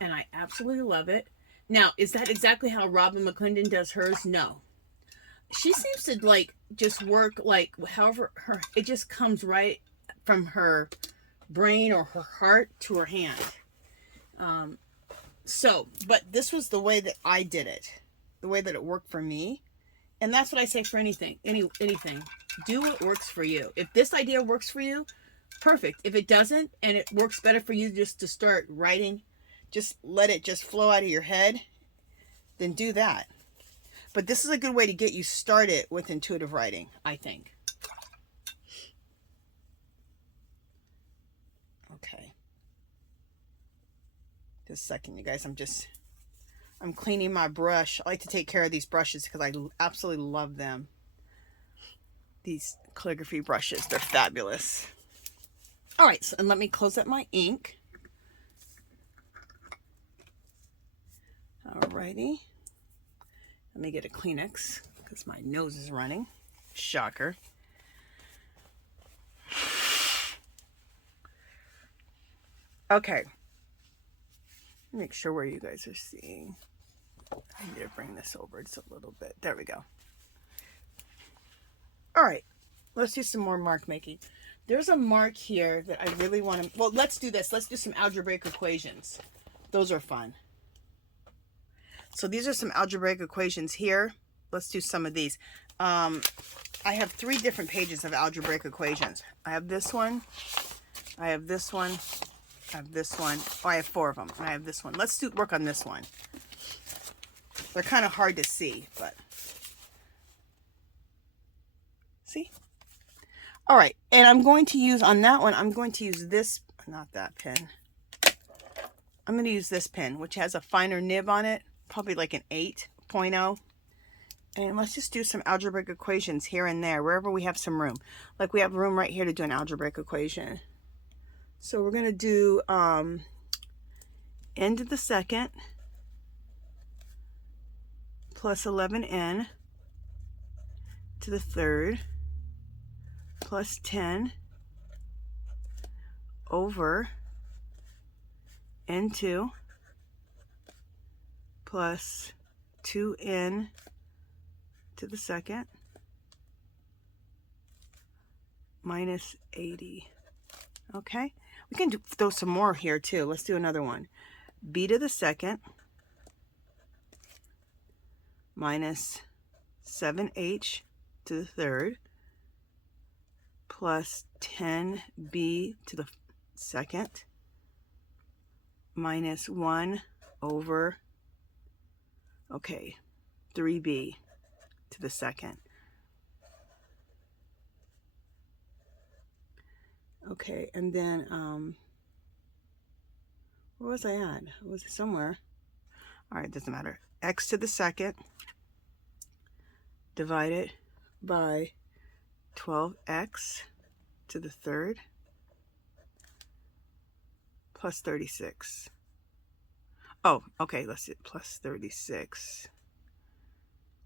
and I absolutely love it. Now, is that exactly how Robyn McClendon does hers? No. She seems to like just work like however it just comes right from her brain or her heart to her hand. But this was the way that I did it, the way that it worked for me. And that's what I say for anything, anything. Do what works for you. If this idea works for you, perfect. If it doesn't, and it works better for you just to start writing, just let it just flow out of your head, then do that. But this is a good way to get you started with intuitive writing, I think. Okay. Just a second, you guys. I'm cleaning my brush. I like to take care of these brushes because I absolutely love them. These calligraphy brushes, they're fabulous. All right, so, and let me close up my ink. Alrighty. Let me get a Kleenex because my nose is running. Shocker. Okay. Make sure where you guys are seeing. I need to bring this over just a little bit. There we go. All right. Let's do some more mark making. There's a mark here that I really want to... Well, let's do this. Let's do some algebraic equations. Those are fun. So these are some algebraic equations here. Let's do some of these. I have 3 different pages of algebraic equations. I have this one. I have this one. I have this one. Oh, I have 4 of them. I have this one. Let's work on this one. They're kind of hard to see, but... See? All right. And I'm going to use, on that one, I'm going to use this, not that pen. I'm going to use this pen, which has a finer nib on it. Probably like an 8.0. And let's just do some algebraic equations here and there, wherever we have some room. Like we have room right here to do an algebraic equation. So we're going to do n to the second plus 11n to the third plus 10 over n2 plus 2n to the second minus 80. Okay, we can throw some more here too. Let's do another one. B to the second minus 7h to the third plus 10b to the second minus 1 over, okay, 3b to the second. Okay, and then, where was I at? Was it somewhere? All right, doesn't matter. X to the second divided by 12x to the third plus 36. Oh, okay, let's see, plus 36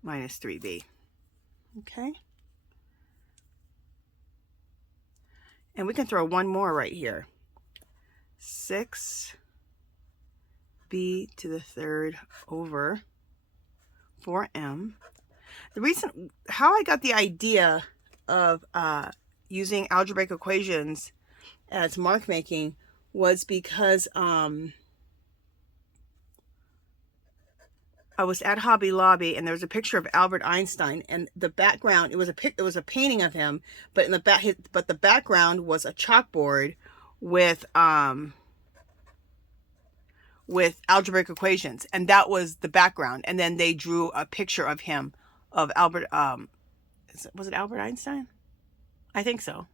minus 3b. Okay. And we can throw one more right here. 6b to the third over 4m. The reason, how I got the idea of using algebraic equations as mark making was because I was at Hobby Lobby and there was a picture of Albert Einstein, and the background, it was a painting of him, but in the back, but the background was a chalkboard with algebraic equations, and that was the background. And then they drew a picture of him, of Albert, was it Albert Einstein? I think so,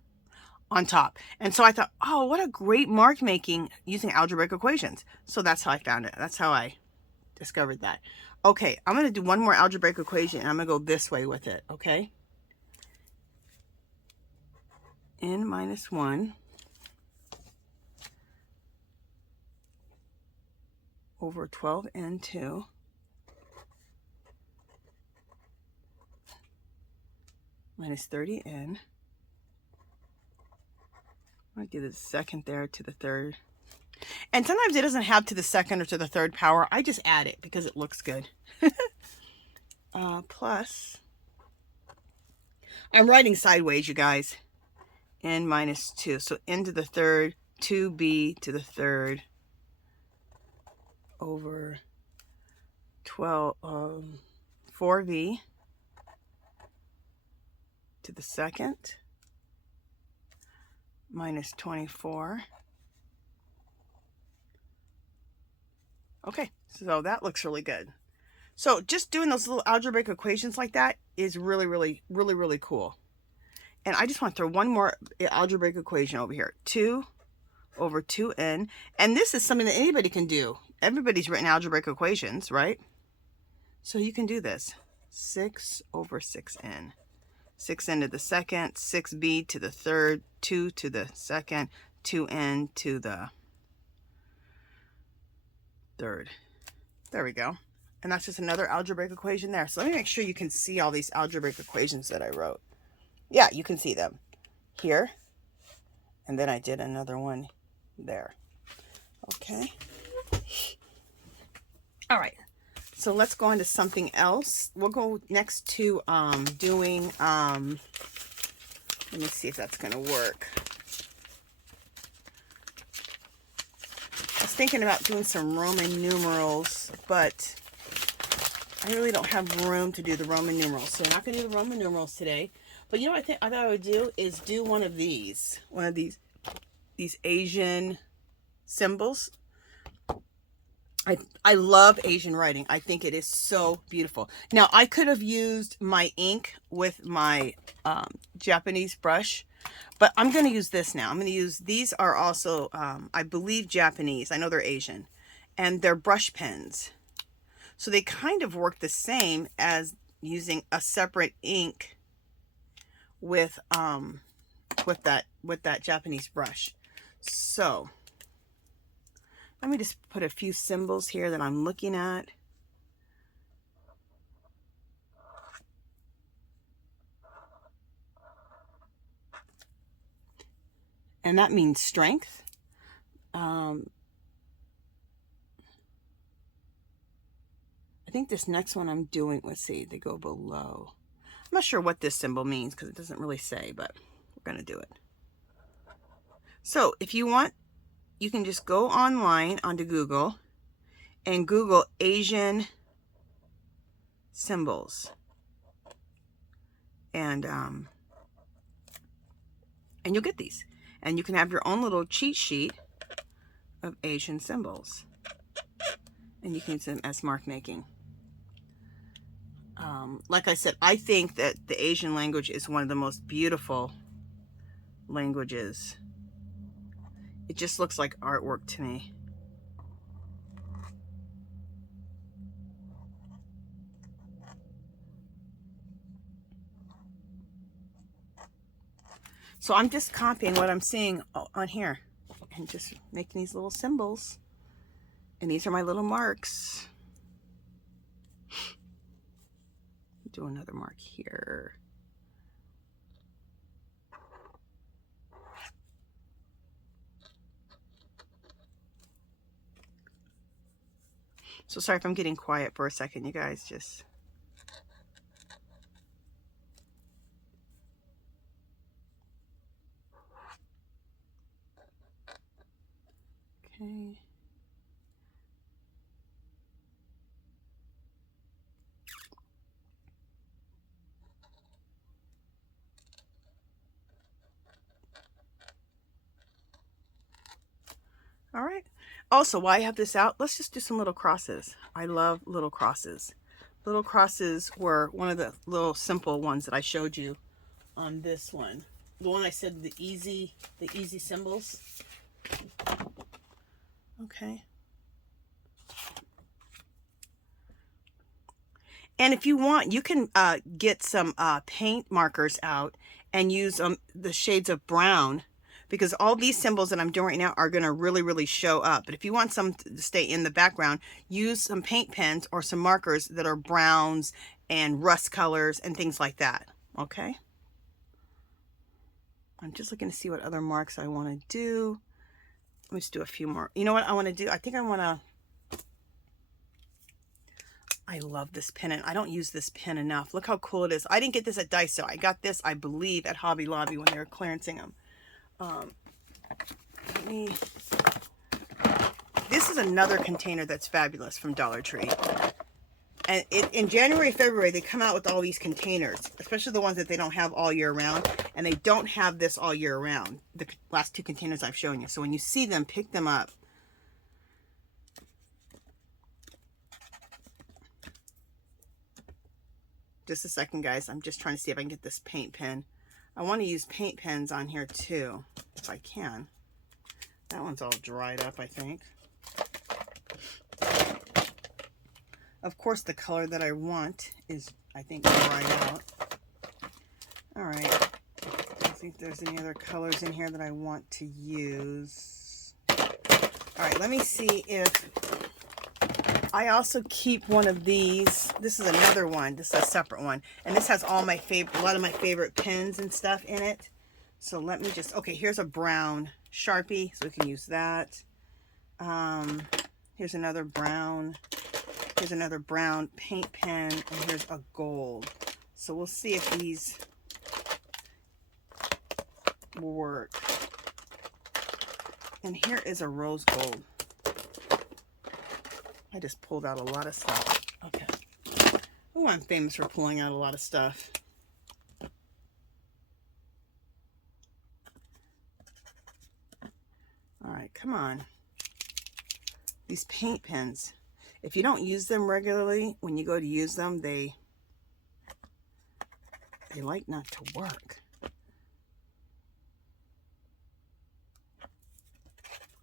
on top. And so I thought, oh, what a great mark making using algebraic equations. So that's how I found it. That's how I discovered that. Okay, I'm going to do one more algebraic equation, and I'm going to go this way with it, okay? N minus 1 over 12n2 minus 30n I do the second there to the third. And sometimes it doesn't have to the second or to the third power. I just add it because it looks good. Plus, I'm writing sideways, you guys. N minus 2. So n to the third, 2b to the third over 4v to the second minus 24. Okay, so that looks really good. So just doing those little algebraic equations like that is really, really, really, really cool. And I just want to throw one more algebraic equation over here. 2 over 2n. And this is something that anybody can do. Everybody's written algebraic equations, right? So you can do this. 6 over 6n. 6n to the second, 6b to the third, 2 to the second, 2n to the third. There we go. And that's just another algebraic equation there. So let me make sure you can see all these algebraic equations that I wrote. Yeah, you can see them here. And then I did another one there. Okay. All right. So let's go on to something else. We'll go next to doing, let me see if that's going to work. I was thinking about doing some Roman numerals, but I really don't have room to do the Roman numerals. So I'm not going to do the Roman numerals today. But you know what I thought I would do is do one of these Asian symbols. I love Asian writing. I think it is so beautiful. Now, I could have used my ink with my Japanese brush, but I'm going to use this now. I'm going to use, these are also, I believe, Japanese. I know they're Asian. And they're brush pens. So they kind of work the same as using a separate ink with that Japanese brush. So let me just put a few symbols here that I'm looking at. And that means strength. I think this next one I'm doing, let's see, they go below. I'm not sure what this symbol means because it doesn't really say, but we're going to do it. So if you want, you can just go online onto Google and Google Asian symbols. And you'll get these. And you can have your own little cheat sheet of Asian symbols. And you can use them as mark making. Like I said, I think that the Asian language is one of the most beautiful languages. It just looks like artwork to me. So I'm just copying what I'm seeing on here and just making these little symbols. And these are my little marks. Do another mark here. So sorry if I'm getting quiet for a second, you guys. Just okay. All right. Also, while I have this out, let's just do some little crosses. I love little crosses. Little crosses were one of the little simple ones that I showed you on this one. The one I said the easy symbols. Okay. And if you want, you can get some paint markers out and use the shades of brown, because all these symbols that I'm doing right now are going to really, really show up. But if you want some to stay in the background, use some paint pens or some markers that are browns and rust colors and things like that. Okay? I'm just looking to see what other marks I want to do. Let me just do a few more. You know what I want to do? I think I want to, I love this pen, and I don't use this pen enough. Look how cool it is. I didn't get this at Daiso. I got this, I believe, at Hobby Lobby when they were clearancing them. This is another container that's fabulous from Dollar Tree. And in January, February, they come out with all these containers, especially the ones that they don't have all year round. And they don't have this all year round, the last two containers I've shown you. So when you see them, pick them up. Just a second, guys. I'm just trying to see if I can get this paint pen. I want to use paint pens on here too, if I can. That one's all dried up, I think. Of course, the color that I want is, I think, dried out. All right. I think there's any other colors in here that I want to use. All right, let me see if I also keep one of these. This is another one. This is a separate one. And this has all my favorite, a lot of my favorite pens and stuff in it. So let me just, okay, here's a brown Sharpie, so we can use that. Here's another brown. Here's another brown paint pen, and here's a gold. So we'll see if these will work. And here is a rose gold. I just pulled out a lot of stuff. Okay. Oh, I'm famous for pulling out a lot of stuff. All right, come on. These paint pens. If you don't use them regularly, when you go to use them, they like not to work.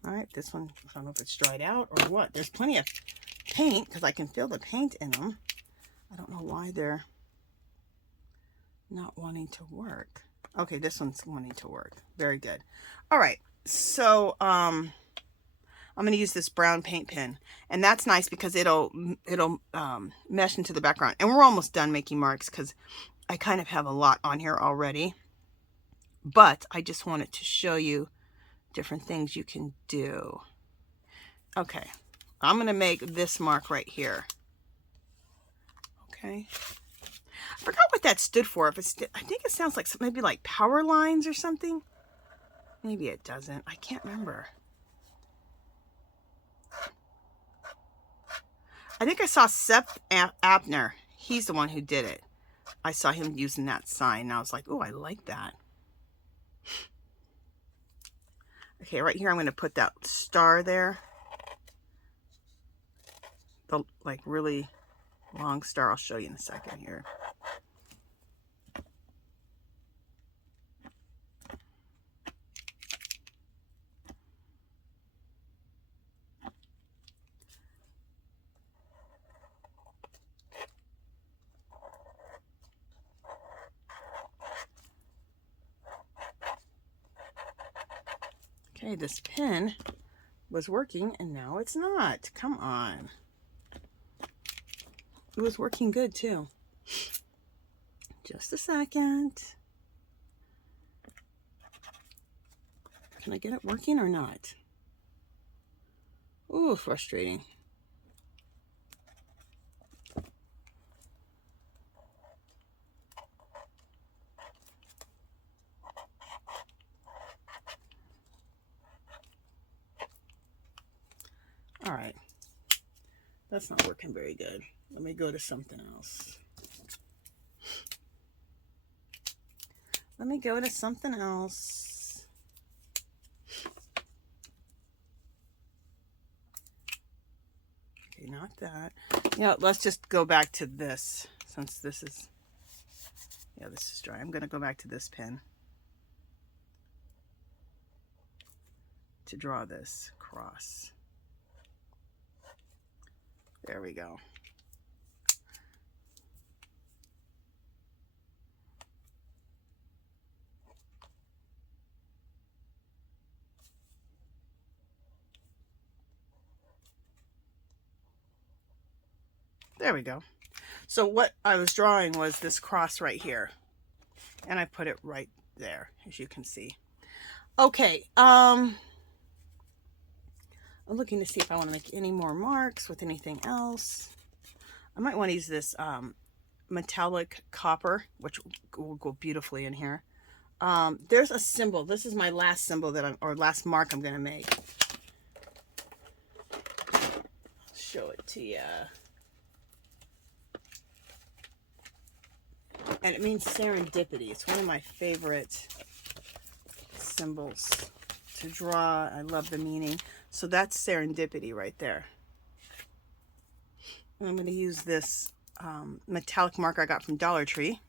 All right, this one, I don't know if it's dried out or what. There's plenty of paint because I can feel the paint in them. I don't know why they're not wanting to work. Okay, this one's wanting to work. Very good. All right, so I'm going to use this brown paint pen, and that's nice because it'll mesh into the background. And we're almost done making marks because I kind of have a lot on here already, but I just wanted to show you different things you can do. Okay, I'm going to make this mark right here. Okay, I forgot what that stood for. If it's, I think it sounds like maybe like power lines or something. Maybe it doesn't. I can't remember. I think I saw Seth Abner. He's the one who did it. I saw him using that sign, and I was like, oh, I like that. Okay, right here, I'm going to put that star there. The, like, really long star. I'll show you in a second here. Okay, this pen was working and now it's not. Come on. It was working good too. Just a second. Can I get it working or not? Ooh, frustrating. All right, that's not working very good. Let me go to something else. Let me go to something else. Okay, not that. Yeah, let's just go back to this since this is, yeah, this is dry. I'm going to go back to this pen to draw this cross. There we go. There we go. So what I was drawing was this cross right here. And I put it right there, as you can see. Okay, I'm looking to see if I want to make any more marks with anything else. I might want to use this metallic copper, which will go beautifully in here. There's a symbol. This is my last symbol that or last mark I'm going to make. I'll show it to you. And it means serendipity. It's one of my favorite symbols to draw. I love the meaning. So that's serendipity right there. And I'm going to use this metallic marker I got from Dollar Tree.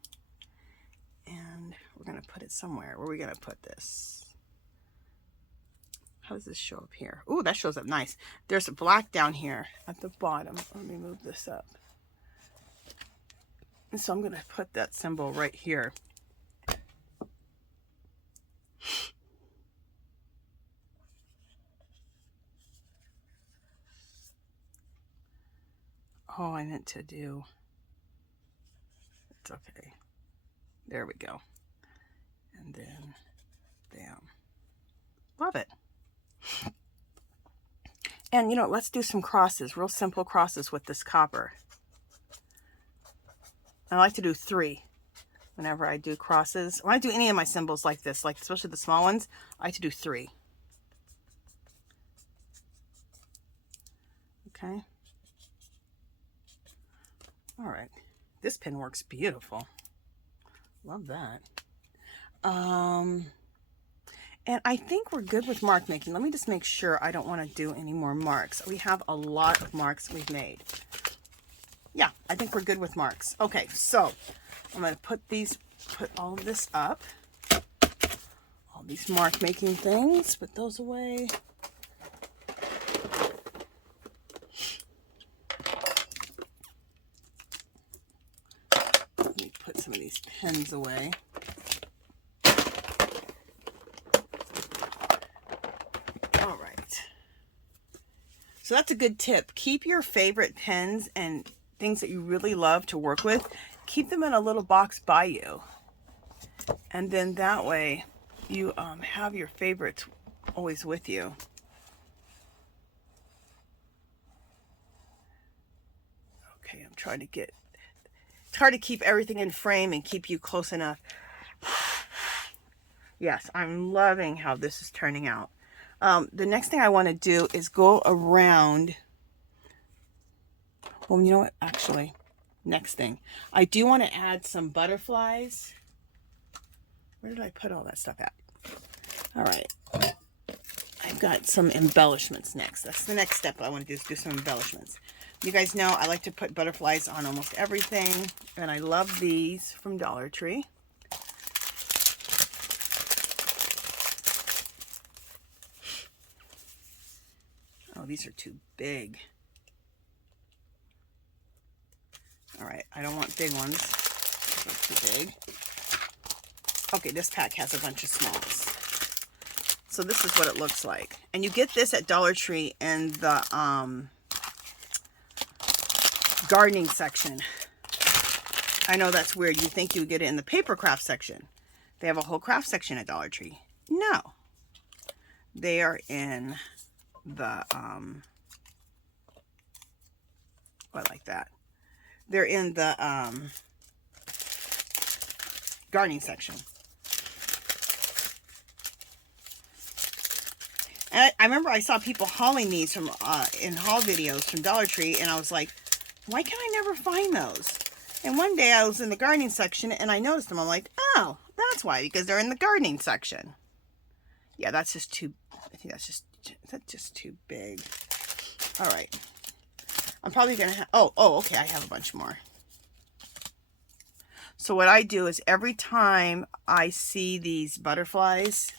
And we're going to put it somewhere. Where are we going to put this? How does this show up here? Ooh, that shows up nice. There's a black down here at the bottom. Let me move this up. And so I'm going to put that symbol right here. Oh, I meant to do, it's okay. There we go. And then, bam. Love it. And you know, let's do some crosses, real simple crosses with this copper. I like to do 3 whenever I do crosses. When I do any of my symbols like this, like especially the small ones, I like to do 3. Okay. All right. This pen works beautiful. Love that. And I think we're good with mark making. Let me just make sure I don't want to do any more marks. We have a lot of marks we've made. Yeah, I think we're good with marks. Okay, so I'm going to put all of this up. All these mark making things, put those away. Let me put some of these pens away. All right. So that's a good tip. Keep your favorite pens and things that you really love to work with, keep them in a little box by you, and then that way you have your favorites always with you. Okay, I'm trying to get, it's hard to keep everything in frame and keep you close enough. Yes, I'm loving how this is turning out. The next thing I want to do is go around. Well, you know what? Actually, next thing. I do want to add some butterflies. Where did I put all that stuff at? All right. I've got some embellishments next. That's the next step I want to do, is do some embellishments. You guys know I like to put butterflies on almost everything. And I love these from Dollar Tree. Oh, these are too big. All right, I don't want big ones. They're too big. Okay, this pack has a bunch of smalls. So this is what it looks like. And you get this at Dollar Tree in the gardening section. I know that's weird. You think you would get it in the paper craft section. They have a whole craft section at Dollar Tree. No. They are in the, oh, I like that. They're in the gardening section. And I remember I saw people hauling these from in haul videos from Dollar Tree, and I was like, why can I never find those? And one day I was in the gardening section and I noticed them. I'm like, oh, that's why, because they're in the gardening section. Yeah, that's just too, I think that's just too big. All right. I'm probably going to have, oh, okay, I have a bunch more. So what I do is every time I see these butterflies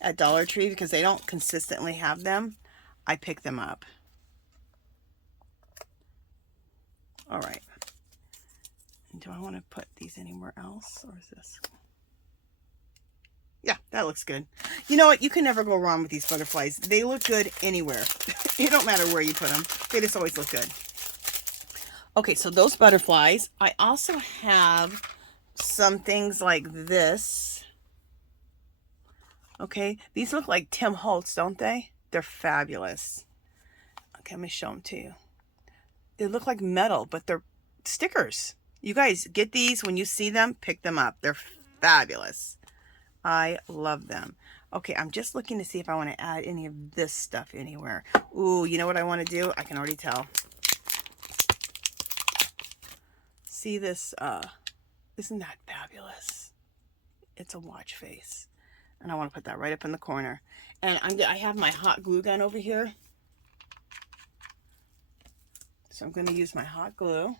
at Dollar Tree, because they don't consistently have them, I pick them up. All right. Do I want to put these anywhere else, or is this? Yeah, that looks good. You know what? You can never go wrong with these butterflies. They look good anywhere. It don't matter where you put them. They just always look good. Okay, so those butterflies. I also have some things like this. Okay, these look like Tim Holtz, don't they? They're fabulous. Okay, let me show them to you. They look like metal, but they're stickers. You guys get these when you see them, pick them up. They're fabulous. I love them. Okay, I'm just looking to see if I want to add any of this stuff anywhere. Ooh, you know what I want to do? I can already tell. See this? Isn't that fabulous? It's a watch face. And I want to put that right up in the corner. And I have my hot glue gun over here. So I'm going to use my hot glue.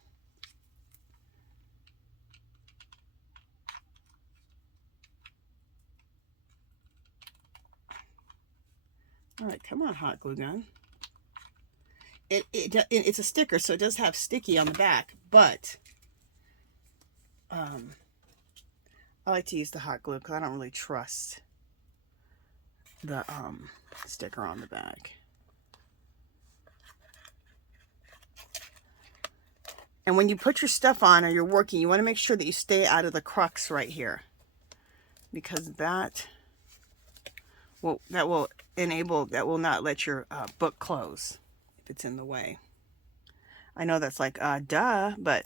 All right, come on, hot glue gun. It's a sticker, so it does have sticky on the back, but I like to use the hot glue because I don't really trust the sticker on the back. And when you put your stuff on or you're working, you want to make sure that you stay out of the crux right here, because that will not let your book close if it's in the way. I know that's like duh, but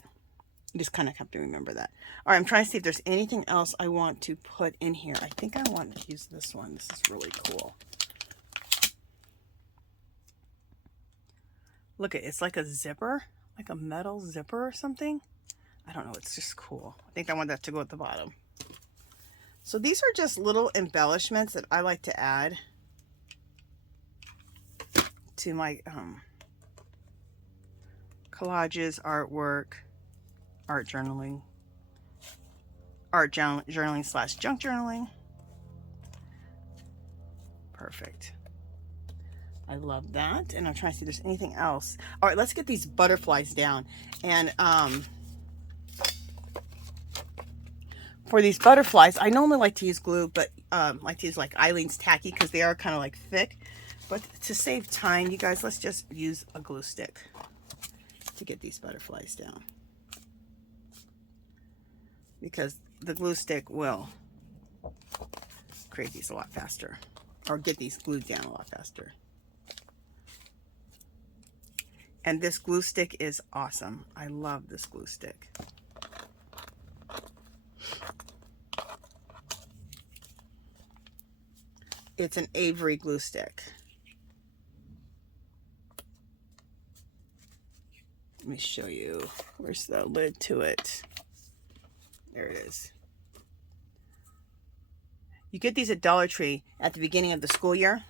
you just kind of have to remember that. All right, I'm trying to see if there's anything else I want to put in here. I think I want to use this one. This is really cool. Look, it's like a zipper, like a metal zipper or something. I don't know, it's just cool. I think I want that to go at the bottom. So these are just little embellishments that I like to add to my collages, artwork, art journaling / junk journaling. Perfect. I love that. And I'm trying to see if there's anything else. All right, let's get these butterflies down. And for these butterflies, I normally like to use glue, but like to use like Eileen's Tacky because they are kind of like thick. But to save time, you guys, let's just use a glue stick to get these butterflies down, because the glue stick will create these a lot faster, or get these glued down a lot faster. And this glue stick is awesome. I love this glue stick. It's an Avery glue stick. Let me show you. Where's the lid to it? There it is. You get these at Dollar Tree at the beginning of the school year.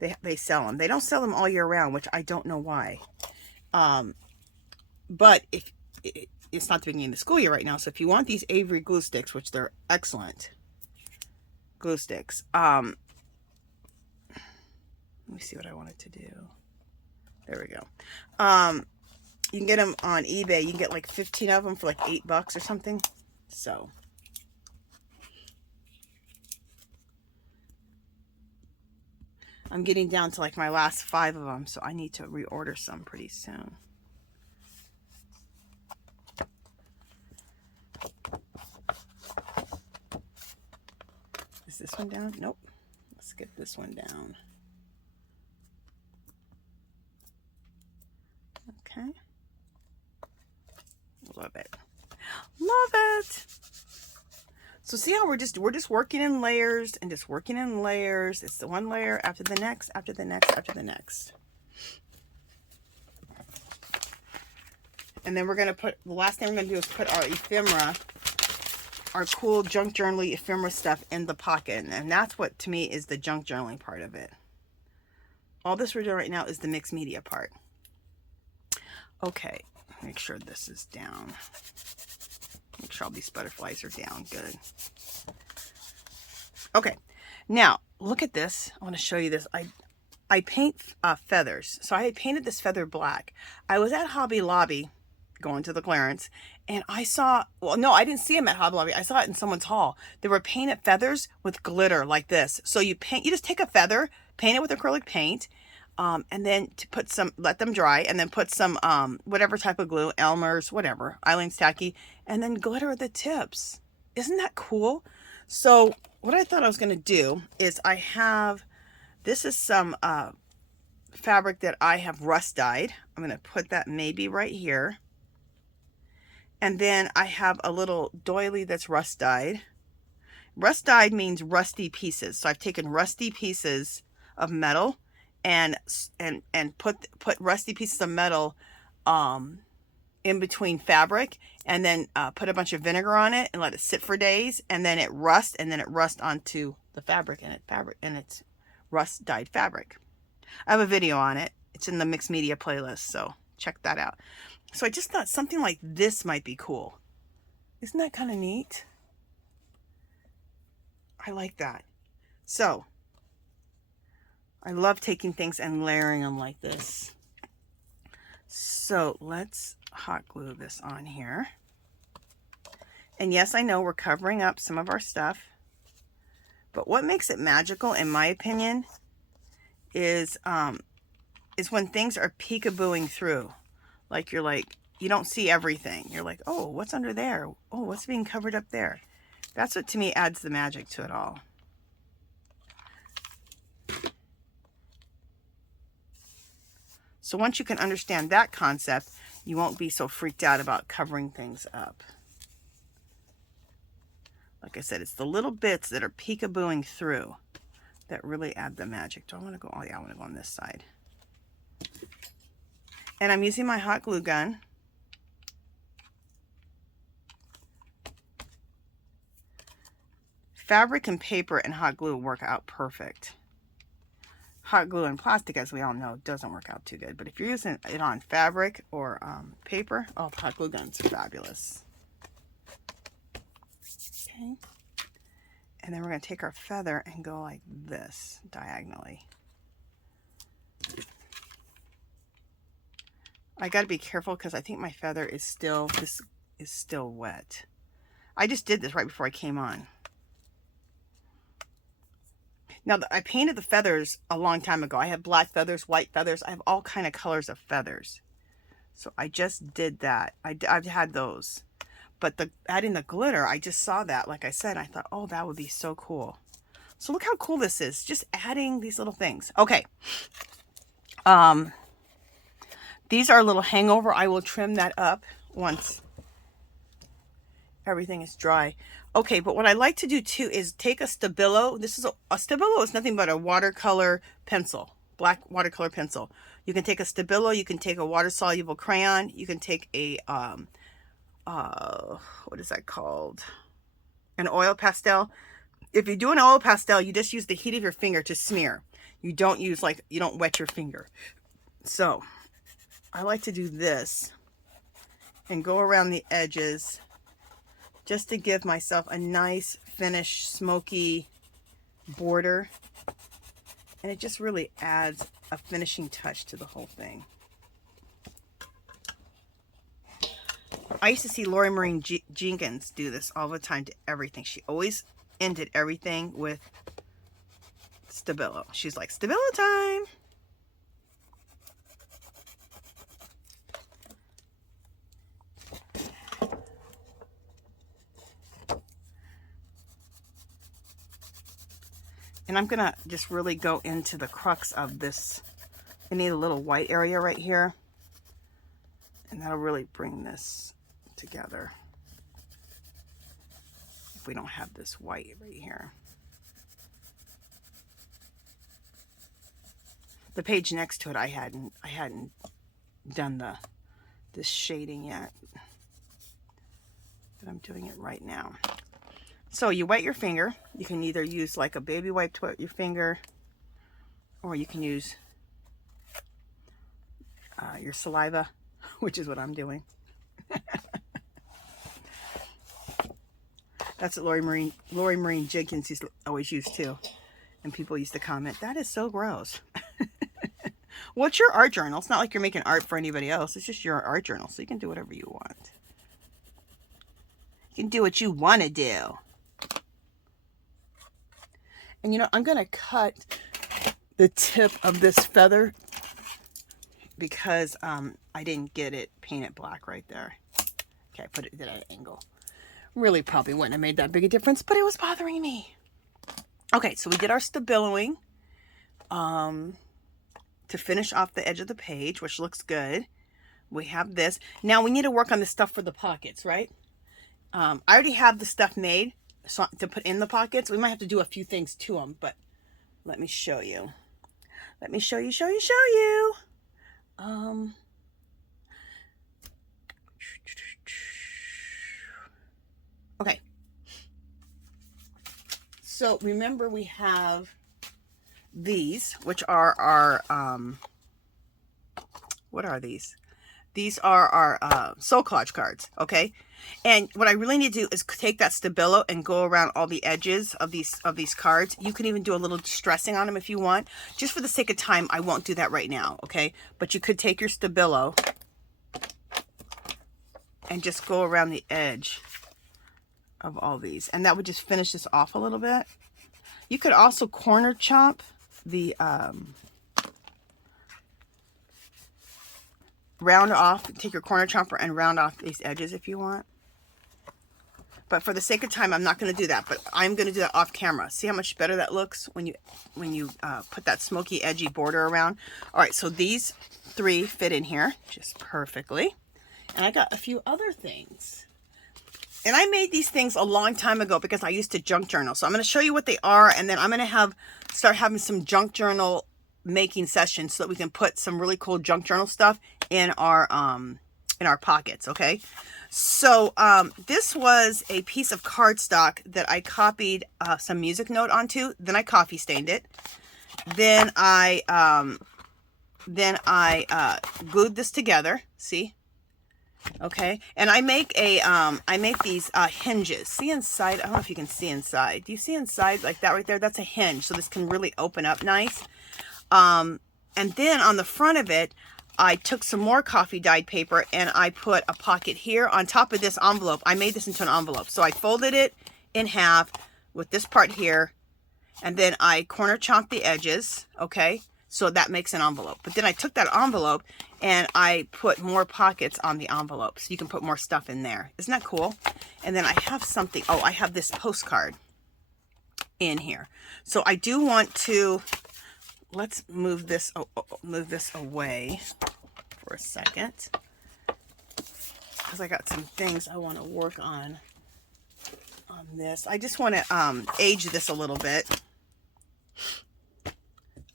They sell them. They don't sell them all year round, which I don't know why. But if it's not the beginning of the school year right now, so if you want these Avery glue sticks, which they're excellent glue sticks, let me see what I wanted to do. There we go. You can get them on eBay. You can get like 15 of them for like $8 or something. So I'm getting down to like my last 5 of them, so I need to reorder some pretty soon. Is this one down? Nope. Let's get this one down. Okay. Love it. Love it. So see how we're just working in layers and just working in layers. It's the one layer after the next, after the next, after the next. And then we're going to put, the last thing we're going to do is put our ephemera, our cool junk journaling ephemera stuff in the pocket. And that's what, to me, is the junk journaling part of it. All this we're doing right now is the mixed media part. Okay, make sure this is down. Make sure all these butterflies are down. Good. Okay, now look at this. I want to show you this. I paint feathers. So I had painted this feather black. I was at Hobby Lobby going to the clearance, and I saw, well, no, I didn't see them at Hobby Lobby. I saw it in someone's haul. They were painted feathers with glitter like this. So you just take a feather, paint it with acrylic paint, and then to put some, let them dry, and then put some whatever type of glue, Elmer's, whatever, Eileen's Tacky, and then glitter at the tips. Isn't that cool? So what I thought I was going to do is this is some fabric that I have rust dyed. I'm going to put that maybe right here. And then I have a little doily that's rust dyed. Rust dyed means rusty pieces. So I've taken rusty pieces of metal and put rusty pieces of metal in between fabric, and then put a bunch of vinegar on it and let it sit for days, and then it rusts, onto the fabric, and it's rust dyed fabric. I have a video on it. It's in the mixed media playlist, so check that out. So I just thought something like this might be cool. Isn't that kind of neat? I like that. So I love taking things and layering them like this. So let's hot glue this on here. And yes, I know we're covering up some of our stuff, but what makes it magical, in my opinion, is when things are peekabooing through. Like you don't see everything. You're like, oh, what's under there? Oh, what's being covered up there? That's what, to me, adds the magic to it all. So once you can understand that concept, you won't be so freaked out about covering things up. Like I said, it's the little bits that are peekabooing through that really add the magic. Do I want to go? Oh yeah, I want to go on this side. And I'm using my hot glue gun. Fabric and paper and hot glue work out perfect. Hot glue and plastic, as we all know, doesn't work out too good. But if you're using it on fabric or paper, oh, hot glue guns are fabulous. Okay. And then we're going to take our feather and go like this, diagonally. I got to be careful because I think my feather is still, this is still wet. I just did this right before I came on. Now, I painted the feathers a long time ago. I have black feathers, white feathers. I have all kind of colors of feathers. So I just did that. I've had those. But adding the glitter, I just saw that, like I said. I thought, oh, that would be so cool. So look how cool this is. Just adding these little things. Okay. These are a little hangover. I will trim that up once everything is dry. Okay, but what I like to do too is take a Stabilo. This is a Stabilo is nothing but a watercolor pencil, black watercolor pencil. You can take a Stabilo, you can take a water soluble crayon, you can take a what is that called? An oil pastel. If you do an oil pastel, you just use the heat of your finger to smear. You don't use you don't wet your finger. So I like to do this and go around the edges, just to give myself a nice finished smoky border. And it just really adds a finishing touch to the whole thing. I used to see Lori Maureen Jenkins do this all the time to everything. She always ended everything with Stabilo. She's like, Stabilo time. And I'm going to just really go into the crux of this. I need a little white area right here. And that'll really bring this together. If we don't have this white right here. The page next to it, I hadn't done this shading yet. But I'm doing it right now. So you wet your finger. You can either use like a baby wipe to wet your finger, or you can use your saliva, which is what I'm doing. That's what Lori Maureen Jenkins used to always use too. And people used to comment, that is so gross. Well, it's your art journal. It's not like you're making art for anybody else. It's just your art journal, so you can do whatever you want. You can do what you want to do. And you know, I'm going to cut the tip of this feather because I didn't get it painted black right there. Okay, I put it at an angle. Really probably wouldn't have made that big a difference, but it was bothering me. Okay, so we did our stabiloing to finish off the edge of the page, which looks good. We have this. Now we need to work on the stuff for the pockets, right? I already have the stuff made so to put in the pockets. We might have to do a few things to them, but let me show you. Let me show you. Okay. So remember we have these, which are our, what are these? These are our soul collage cards, okay? And what I really need to do is take that Stabilo and go around all the edges of these cards. You can even do a little distressing on them if you want. Just for the sake of time, I won't do that right now, okay? But you could take your Stabilo and just go around the edge of all these. And that would just finish this off a little bit. You could also corner chop the round off, take your corner chopper and round off these edges if you want. But for the sake of time, I'm not going to do that. But I'm going to do that off camera. See how much better that looks when you put that smoky, edgy border around. All right, so these three fit in here just perfectly. And I got a few other things. And I made these things a long time ago because I used to junk journal. So I'm going to show you what they are, and then I'm going to start having some junk journal making sessions so that we can put some really cool junk journal stuff in our pockets, okay? So this was a piece of cardstock that I copied some music note onto. Then I coffee stained it. Then I glued this together. See? Okay, and I make these hinges. See inside? I don't know if you can see inside. Do you see inside like that right there? That's a hinge, so this can really open up nice. And then on the front of it, I took some more coffee dyed paper and I put a pocket here on top of this envelope. I made this into an envelope. So I folded it in half with this part here, and then I corner chopped the edges, okay? So that makes an envelope. But then I took that envelope and I put more pockets on the envelope so you can put more stuff in there. Isn't that cool? And then I have something, oh, I have this postcard in here. So I do want to, let's move this away for a second, because I got some things I want to work on this. I just want to age this a little bit.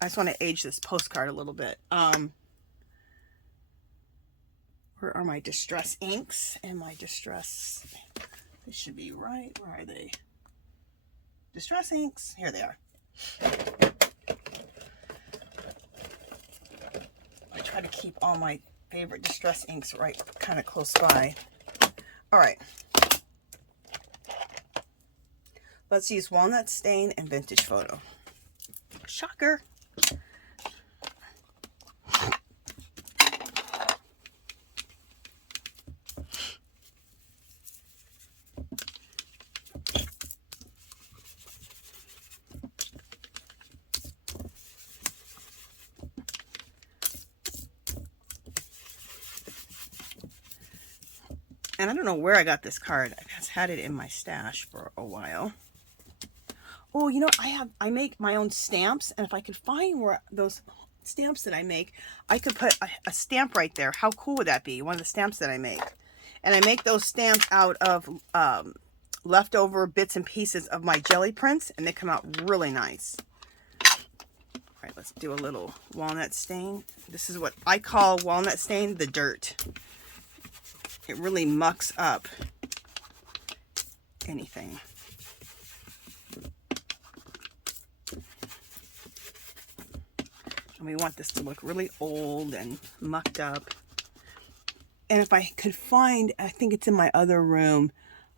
I just want to age this postcard a little bit. Where are my distress inks and my distress? They should be right. Where are they? Distress inks. Here they are. I try to keep all my favorite distress inks right kind of close by. All right. Let's use Walnut Stain and Vintage Photo. Shocker. And I don't know where I got this card. I've had it in my stash for a while. Oh, you know, I make my own stamps, and if I could find where those stamps that I make, I could put a stamp right there. How cool would that be? One of the stamps that I make. And I make those stamps out of leftover bits and pieces of my jelly prints, and they come out really nice. All right, let's do a little walnut stain. This is what I call walnut stain the dirt. It really mucks up anything. And we want this to look really old and mucked up. And if I could find, I think it's in my other room,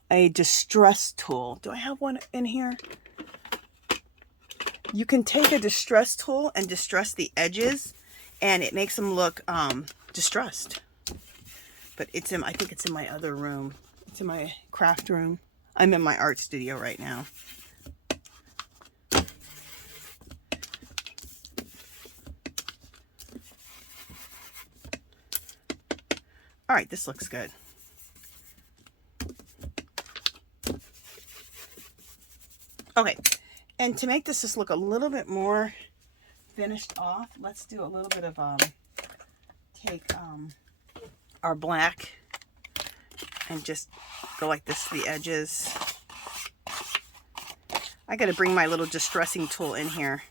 a distress tool. Do I have one in here? You can take a distress tool and distress the edges, and it makes them look distressed. But it's in, I think it's in my other room. It's in my craft room. I'm in my art studio right now. All right, this looks good. Okay, And to make this just look a little bit more finished off, let's do a little bit of, take our black and just go like this to the edges. I got to bring my little distressing tool in here.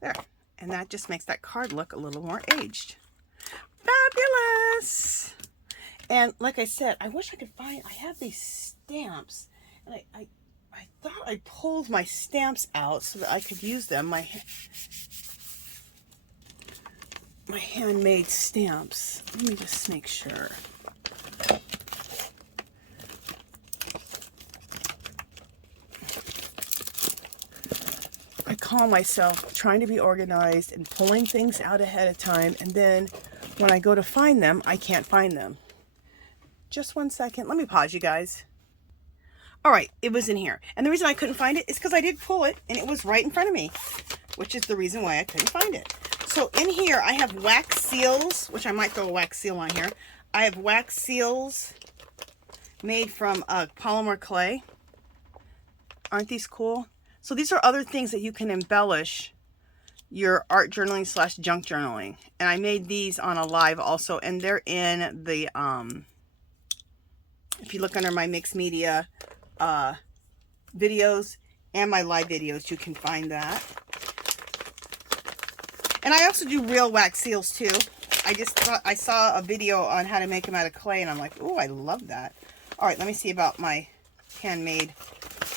There. And that just makes that card look a little more aged. Fabulous! And like I said, I wish I could find, I have these stamps. And I thought I pulled my stamps out so that I could use them. My handmade stamps. Let me just make sure. I call myself trying to be organized and pulling things out ahead of time, and then when I go to find them, I can't find them. Just one second. Let me pause, you guys. All right, it was in here. And the reason I couldn't find it is because I did pull it, and it was right in front of me, which is the reason why I couldn't find it. So in here, I have wax seals, which I might throw a wax seal on here. I have wax seals made from polymer clay. Aren't these cool? So these are other things that you can embellish your art journaling / junk journaling. And I made these on a live also, and they're in the, if you look under my mixed media videos and my live videos, you can find that. And I also do real wax seals too. I just thought I saw a video on how to make them out of clay, and I'm like, oh, I love that. All right, let me see about my handmade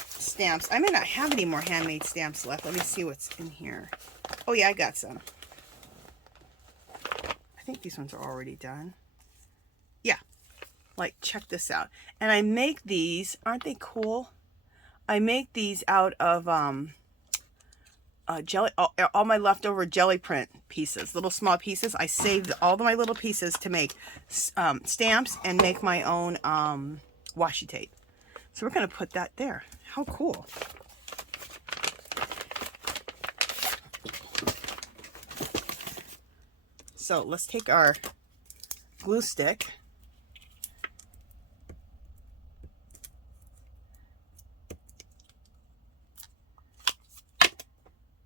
stamps. I may not have any more handmade stamps left. Let me see what's in here. Oh yeah, I got some. I think these ones are already done. Yeah, like check this out. And I make these, aren't they cool? I make these out of jelly, all my leftover jelly print pieces, little small pieces. I saved all of my little pieces to make stamps and make my own washi tape. So we're going to put that there. How cool. So let's take our glue stick.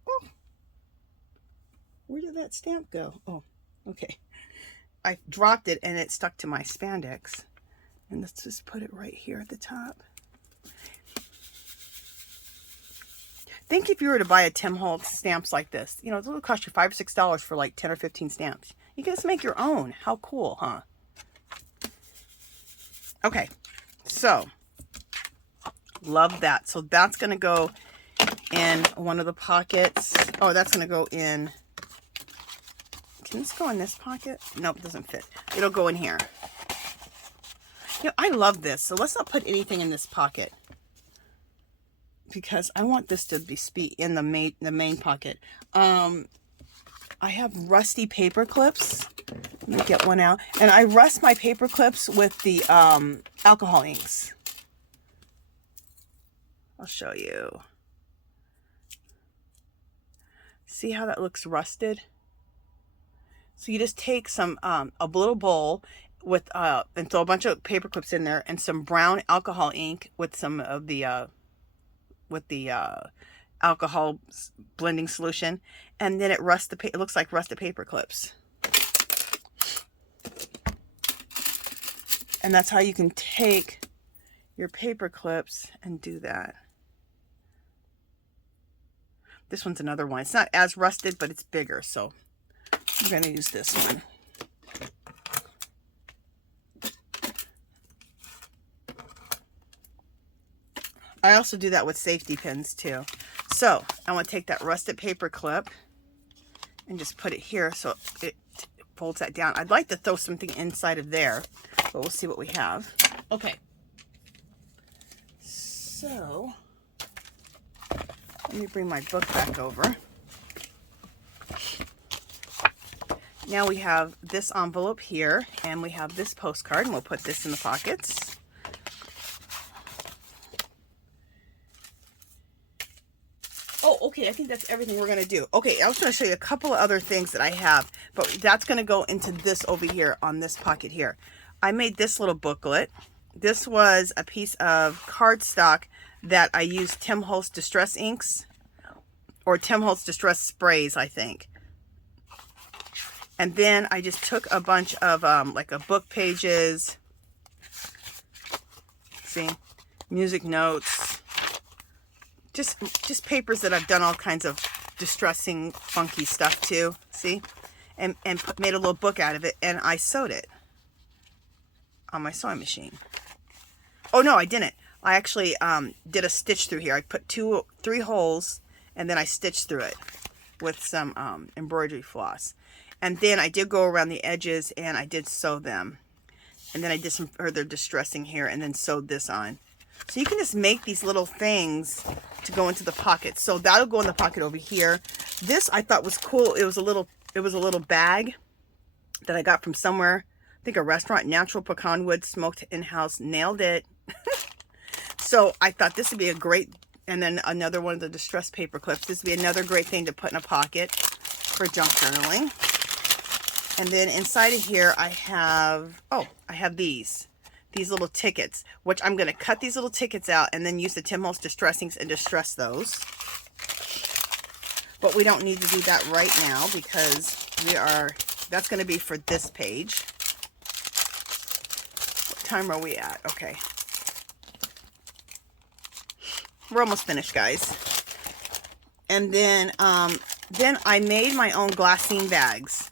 Oh, where did that stamp go? Oh, okay. I dropped it and it stuck to my spandex. And let's just put it right here at the top. Think if you were to buy a Tim Holtz stamps like this, you know, it would cost you $5 or $6 for like 10 or 15 stamps. You can just make your own. How cool, huh? Okay, so love that. So that's going to go in one of the pockets. Oh, that's going to go in. Can this go in this pocket? Nope, it doesn't fit. It'll go in here. You know, I love this. So let's not put anything in this pocket, because I want this to be in the main pocket. I have rusty paper clips. Let me get one out. And I rust my paper clips with the alcohol inks. I'll show you. See how that looks rusted? So you just take some a little bowl with and throw a bunch of paper clips in there and some brown alcohol ink with some of the alcohol blending solution, and then it looks like rusted paper clips. And that's how you can take your paper clips and do that. This one's another one. It's not as rusted, but it's bigger, so I'm going to use this one. I also do that with safety pins too. So I want to take that rusted paper clip and just put it here so it folds that down. I'd like to throw something inside of there, but we'll see what we have. Okay. So let me bring my book back over. Now we have this envelope here, and we have this postcard, and we'll put this in the pockets. Oh, okay, I think that's everything we're going to do. Okay, I was going to show you a couple of other things that I have, but that's going to go into this over here on this pocket here. I made this little booklet, this was a piece of cardstock that I used Tim Holtz Distress Inks, or Tim Holtz Distress Sprays, I think. And then I just took a bunch of like a book pages, see, music notes, just papers that I've done all kinds of distressing, funky stuff to, see, and made a little book out of it, and I sewed it on my sewing machine. Oh no, I didn't. I actually did a stitch through here. I put 3 holes, and then I stitched through it with some embroidery floss. And then I did go around the edges and I did sew them. And then I did some further distressing here and then sewed this on. So you can just make these little things to go into the pocket. So that'll go in the pocket over here. This I thought was cool. It was a little bag that I got from somewhere. I think a restaurant, natural pecan wood, smoked in-house. Nailed it. So I thought this would be a great, and then another one of the distress paper clips. This would be another great thing to put in a pocket for junk journaling. And then inside of here I have, I have these little tickets, which I'm going to cut these little tickets out and then use the Tim Holtz Distress Inks and distress those. But we don't need to do that right now because that's going to be for this page. What time are we at? Okay. We're almost finished, guys. And then I made my own glassine bags.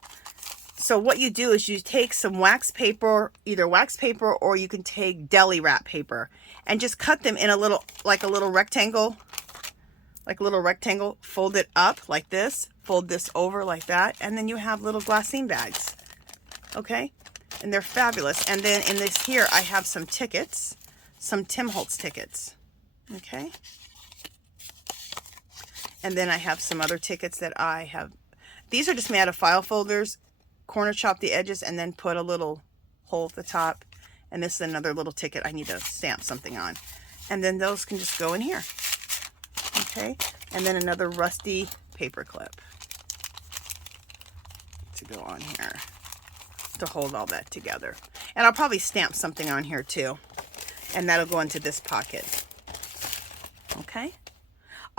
So what you do is you take some wax paper, either wax paper or you can take deli wrap paper, and just cut them in a little, like a little rectangle, fold it up like this, fold this over like that, and then you have little glassine bags. Okay? And they're fabulous. And then in this here, I have some tickets, some Tim Holtz tickets. Okay? And then I have some other tickets that I have. These are just made out of file folders. Corner chop the edges and then put a little hole at the top. And this is another little ticket I need to stamp something on. And then those can just go in here. Okay? And then another rusty paper clip to go on here to hold all that together. And I'll probably stamp something on here too. And that'll go into this pocket. Okay?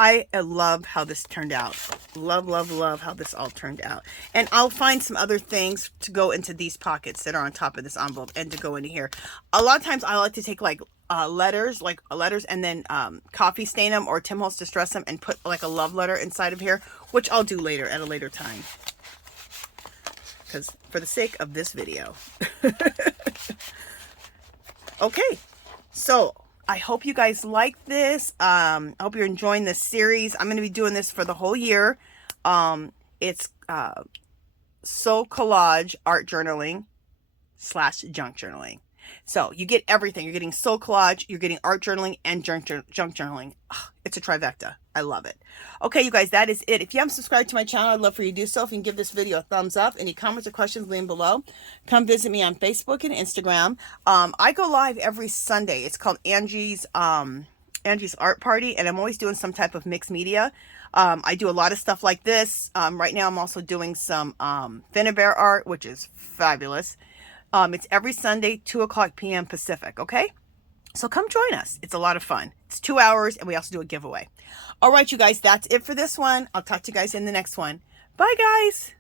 I love how this turned out. Love, love, love how this all turned out. And I'll find some other things to go into these pockets that are on top of this envelope and to go into here. A lot of times I like to take like letters and then coffee stain them or Tim Holtz Distress them and put like a love letter inside of here, which I'll do later at a later time. Because for the sake of this video. Okay, so I hope you guys like this. I hope you're enjoying this series. I'm going to be doing this for the whole year. It's Sew Collage Art Journaling / Junk Journaling. So you get everything. You're getting Sew Collage, you're getting art journaling, and junk journaling. Ugh, it's a trifecta. I love it. Okay, you guys, that is it. If you haven't subscribed to my channel, I'd love for you to do so. If you can give this video a thumbs up. Any comments or questions, leave them below. Come visit me on Facebook and Instagram. I go live every Sunday. It's called Angie's Art Party, and I'm always doing some type of mixed media. I do a lot of stuff like this. Right now, I'm also doing some Finnebear art, which is fabulous. It's every Sunday, 2:00 p.m. Pacific, okay? So come join us. It's a lot of fun. It's 2 hours, and we also do a giveaway. All right, you guys, that's it for this one. I'll talk to you guys in the next one. Bye, guys.